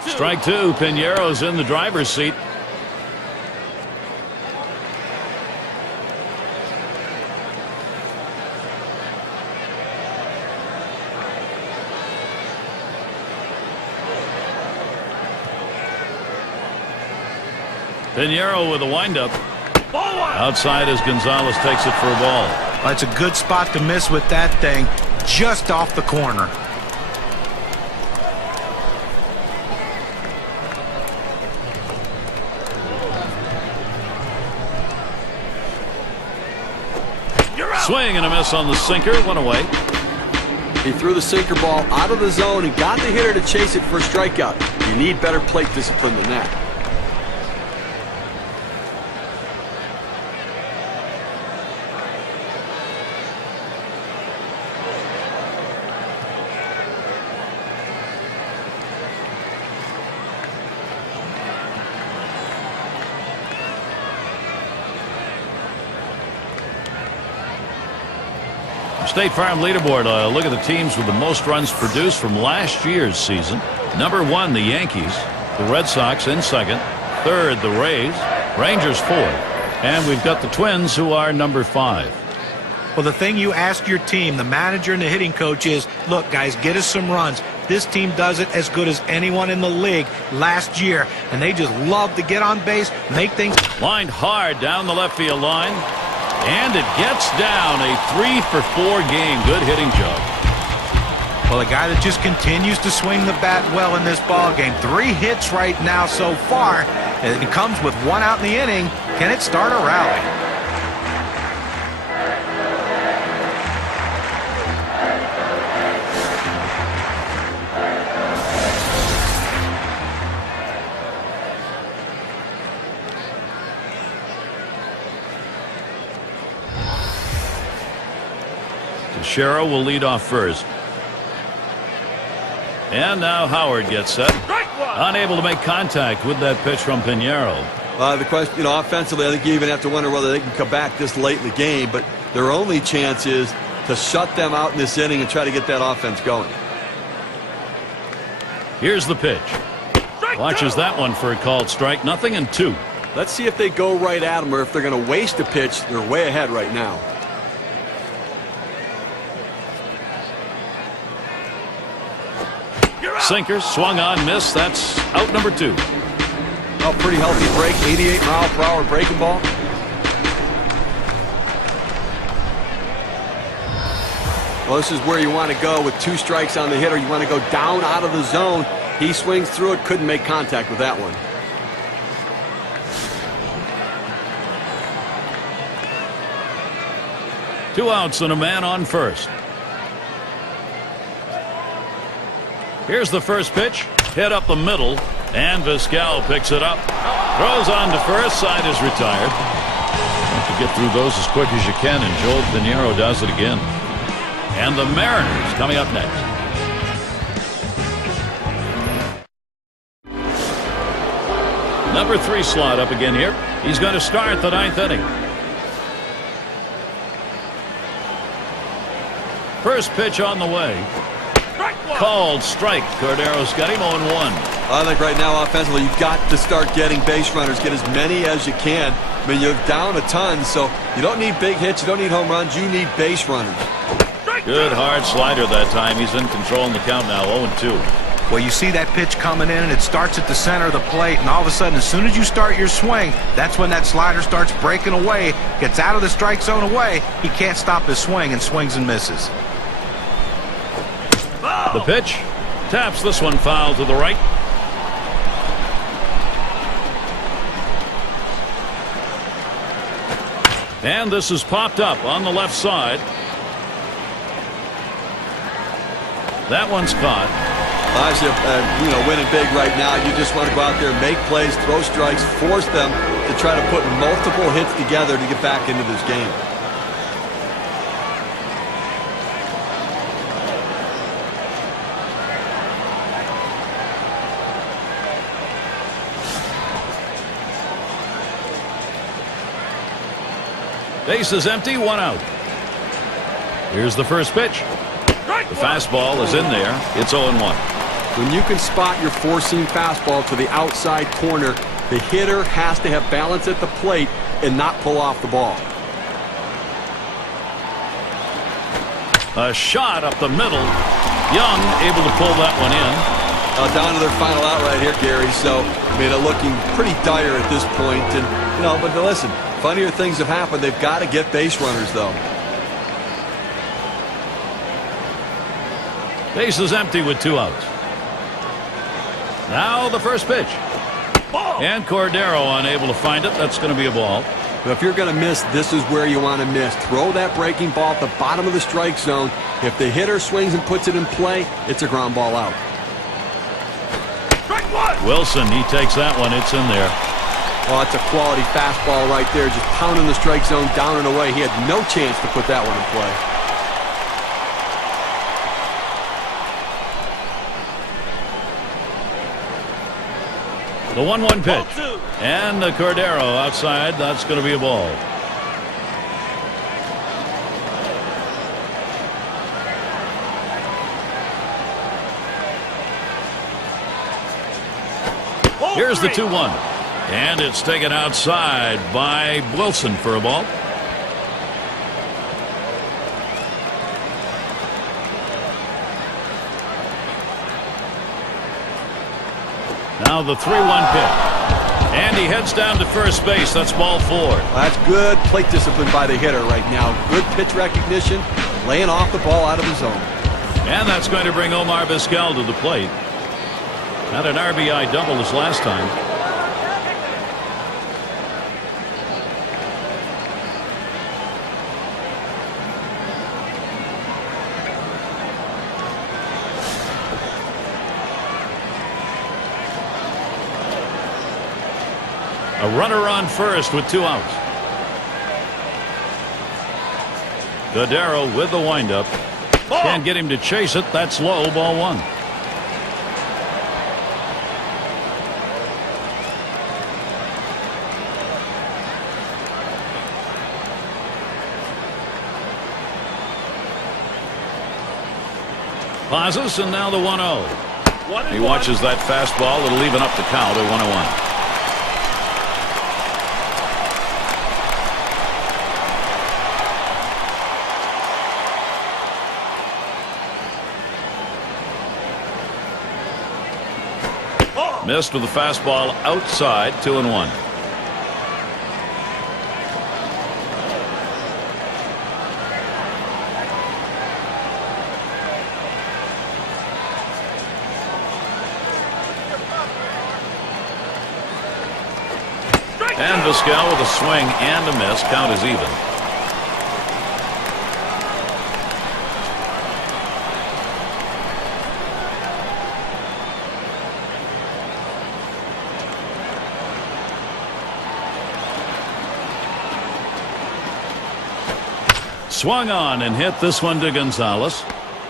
Strike 2. Pinero's in the driver's seat. Pinheiro with a windup. Outside as Gonzalez takes it for a ball. That's a good spot to miss with that thing, just off the corner. Swing and a miss on the sinker. One away. He threw the sinker ball out of the zone and got the hitter to chase it for a strikeout. You need better plate discipline than that. State Farm leaderboard. Look at the teams with the most runs produced from last year's season. Number 1, the Yankees. The Red Sox in second. Third, the Rays. Rangers fourth. And we've got the Twins, who are number 5. Well, the thing you ask your team, the manager and the hitting coach, is, look, guys, get us some runs. This team does it as good as anyone in the league last year, and they just love to get on base, make things. Lined hard down the left field line, and it gets down. A 3-for-4 game. Good hitting job. Well, a guy that just continues to swing the bat well in this ball game. 3 hits right now so far, and it comes with 1 out in the inning. Can it start a rally? Shero will lead off first. And now Howard gets set. Unable to make contact with that pitch from Pinheiro. The question, offensively, I think you even have to wonder whether they can come back this late in the game, but their only chance is to shut them out in this inning and try to get that offense going. Here's the pitch. Watches that one for a called strike. 0-2. Let's see if they go right at them or if they're going to waste a pitch. They're way ahead right now. Sinker, swung on, missed. That's out number 2. Oh, pretty healthy break. 88-mile-per-hour breaking ball. Well, this is where you want to go with 2 strikes on the hitter. You want to go down out of the zone. He swings through it, couldn't make contact with that one. Two outs and a man on first. Here's the first pitch. Hit up the middle. And Vizquel picks it up. Throws on to first. Side is retired. Have to get through those as quick as you can. And Joel Pinheiro does it again. And the Mariners coming up next. Number 3 slot up again here. He's going to start the 9th inning. First pitch on the way. Called strike. Cordero's got him 0-1. I think right now offensively you've got to start getting base runners. Get as many as you can. I mean, you're down a ton, so you don't need big hits. You don't need home runs. You need base runners. Good hard slider that time. He's in control in the count now. 0-2. Well, you see that pitch coming in, and it starts at the center of the plate, and all of a sudden, as soon as you start your swing, that's when that slider starts breaking away, gets out of the strike zone away. He can't stop his swing and swings and misses. The pitch taps this one foul to the right. And this is popped up on the left side. That one's caught. Obviously, winning big right now. You just want to go out there, make plays, throw strikes, force them to try to put multiple hits together to get back into this game. Base is empty, 1 out. Here's the first pitch. The fastball is in there. It's 0-1. When you can spot your four-seam fastball to the outside corner, the hitter has to have balance at the plate and not pull off the ball. A shot up the middle. Young able to pull that one in. Down to their final out right here, Gary. So, I mean, looking pretty dire at this point. And, but listen, funnier things have happened. They've got to get base runners, though. Base is empty with 2 outs. Now the first pitch. And Cordero unable to find it. That's going to be a ball. But if you're going to miss, this is where you want to miss. Throw that breaking ball at the bottom of the strike zone. If the hitter swings and puts it in play, it's a ground ball out. Wilson, he takes that one. It's in there. Oh, it's a quality fastball right there. Just pounding the strike zone down and away. He had no chance to put that one in play. The 1-1 pitch. And the Cordero outside. That's going to be a ball. Here's the 2-1. And it's taken outside by Wilson for a ball. Now the 3-1 pitch. And he heads down to first base. That's ball 4. Well, that's good plate discipline by the hitter right now. Good pitch recognition, laying off the ball out of the zone. And that's going to bring Omar Vizquel to the plate. Had an RBI double his last time. A runner on first with 2 outs. Cordero with the windup. Can't get him to chase it. That's low. Ball 1. Pauses, and now the 1-0. He watches that fastball. It'll even up the count at 1-1. Missed with the fastball outside. 2-1. And Vizquel with a swing and a miss. Count is even. Swung on and hit this one to Gonzalez.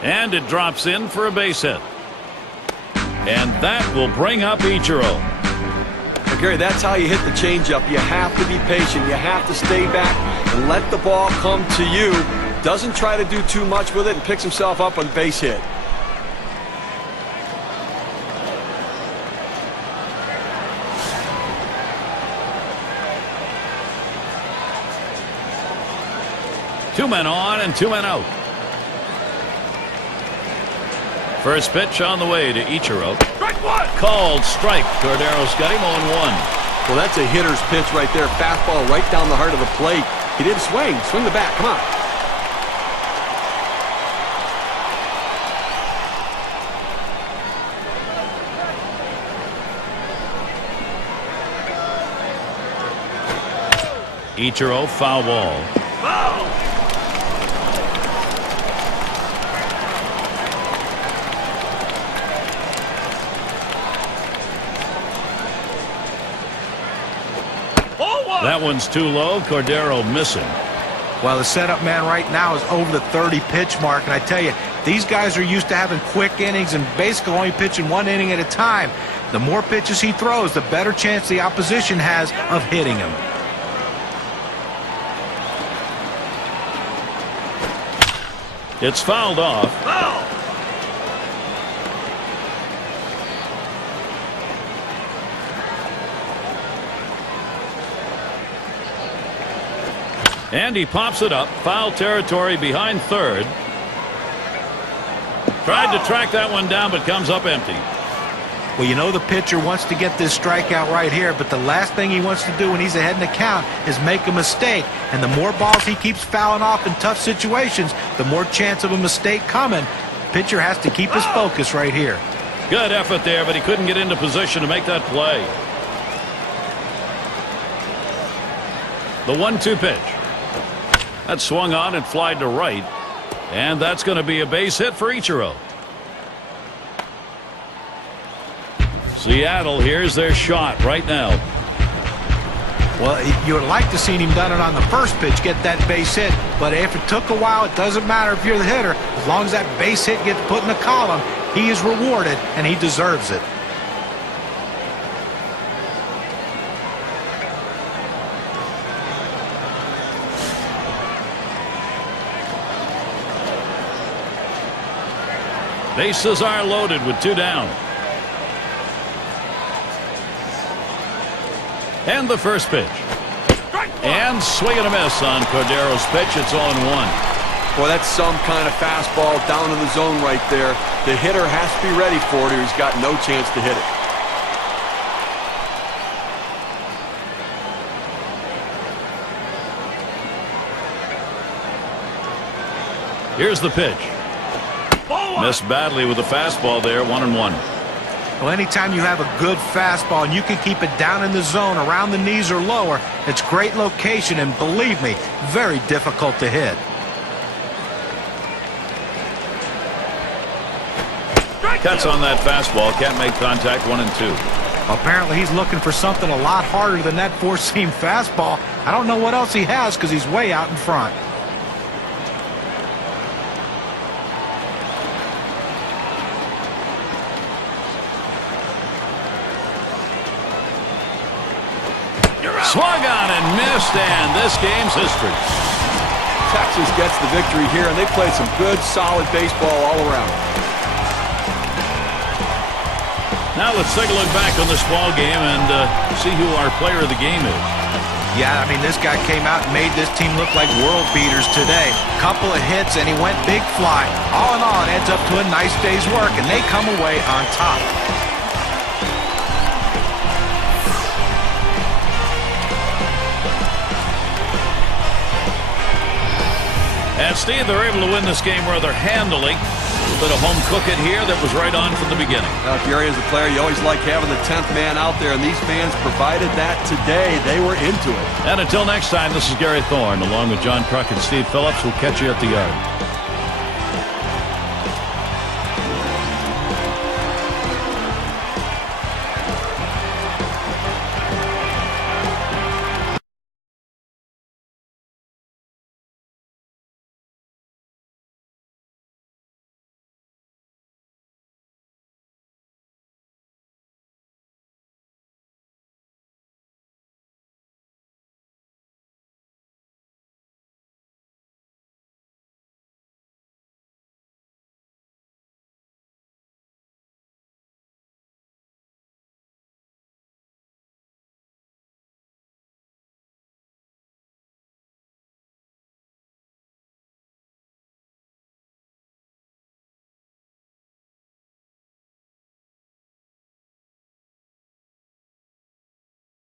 And it drops in for a base hit. And that will bring up Ichiro. Well, Gary, that's how you hit the changeup. You have to be patient. You have to stay back and let the ball come to you. Doesn't try to do too much with it and picks himself up on base hit. Two men on and 2 men out. First pitch on the way to Ichiro. Strike 1. Called strike. Cordero's got him on 1. Well, that's a hitter's pitch right there. Fastball right down the heart of the plate. He didn't swing. Swing the bat. Come on. Ichiro, foul ball. That one's too low. Cordero missing. Well, the setup man right now is over the 30 pitch mark, and I tell you, these guys are used to having quick innings and basically only pitching 1 inning at a time. The more pitches he throws, the better chance the opposition has of hitting him. It's fouled off. And he pops it up. Foul territory behind third. Tried to track that one down, but comes up empty. Well, you know the pitcher wants to get this strikeout right here, but the last thing he wants to do when he's ahead in the count is make a mistake. And the more balls he keeps fouling off in tough situations, the more chance of a mistake coming. Pitcher has to keep his focus right here. Good effort there, but he couldn't get into position to make that play. The 1-2 pitch. That swung on and flied to right. And that's going to be a base hit for Ichiro. Seattle, here's their shot right now. Well, you would like to see him done it on the first pitch, get that base hit. But if it took a while, it doesn't matter if you're the hitter. As long as that base hit gets put in the column, he is rewarded, and he deserves it. Bases are loaded with 2 down. And the first pitch. And swing and a miss on Cordero's pitch. It's 0-1. Boy, that's some kind of fastball down in the zone right there. The hitter has to be ready for it or he's got no chance to hit it. Here's the pitch. Missed badly with the fastball there. 1-1. Well, anytime you have a good fastball and you can keep it down in the zone around the knees or lower, it's great location and, believe me, very difficult to hit. Cuts on that fastball. Can't make contact. 1-2. Apparently he's looking for something a lot harder than that four-seam fastball. I don't know what else he has because he's way out in front. Swung on and missed, and this game's history. Texas gets the victory here, and they played some good, solid baseball all around. Now let's take a look back on this ball game and see who our player of the game is. Yeah, I mean, this guy came out and made this team look like world beaters today. Couple of hits, and he went big fly. All in all, it adds up to a nice day's work, and they come away on top. And Steve, they're able to win this game rather handily. A bit of home cooking here that was right on from the beginning. Gary, as a player, you always like having the 10th man out there, and these fans provided that today. They were into it. And until next time, this is Gary Thorne, along with John Kruk and Steve Phillips. We'll catch you at the yard.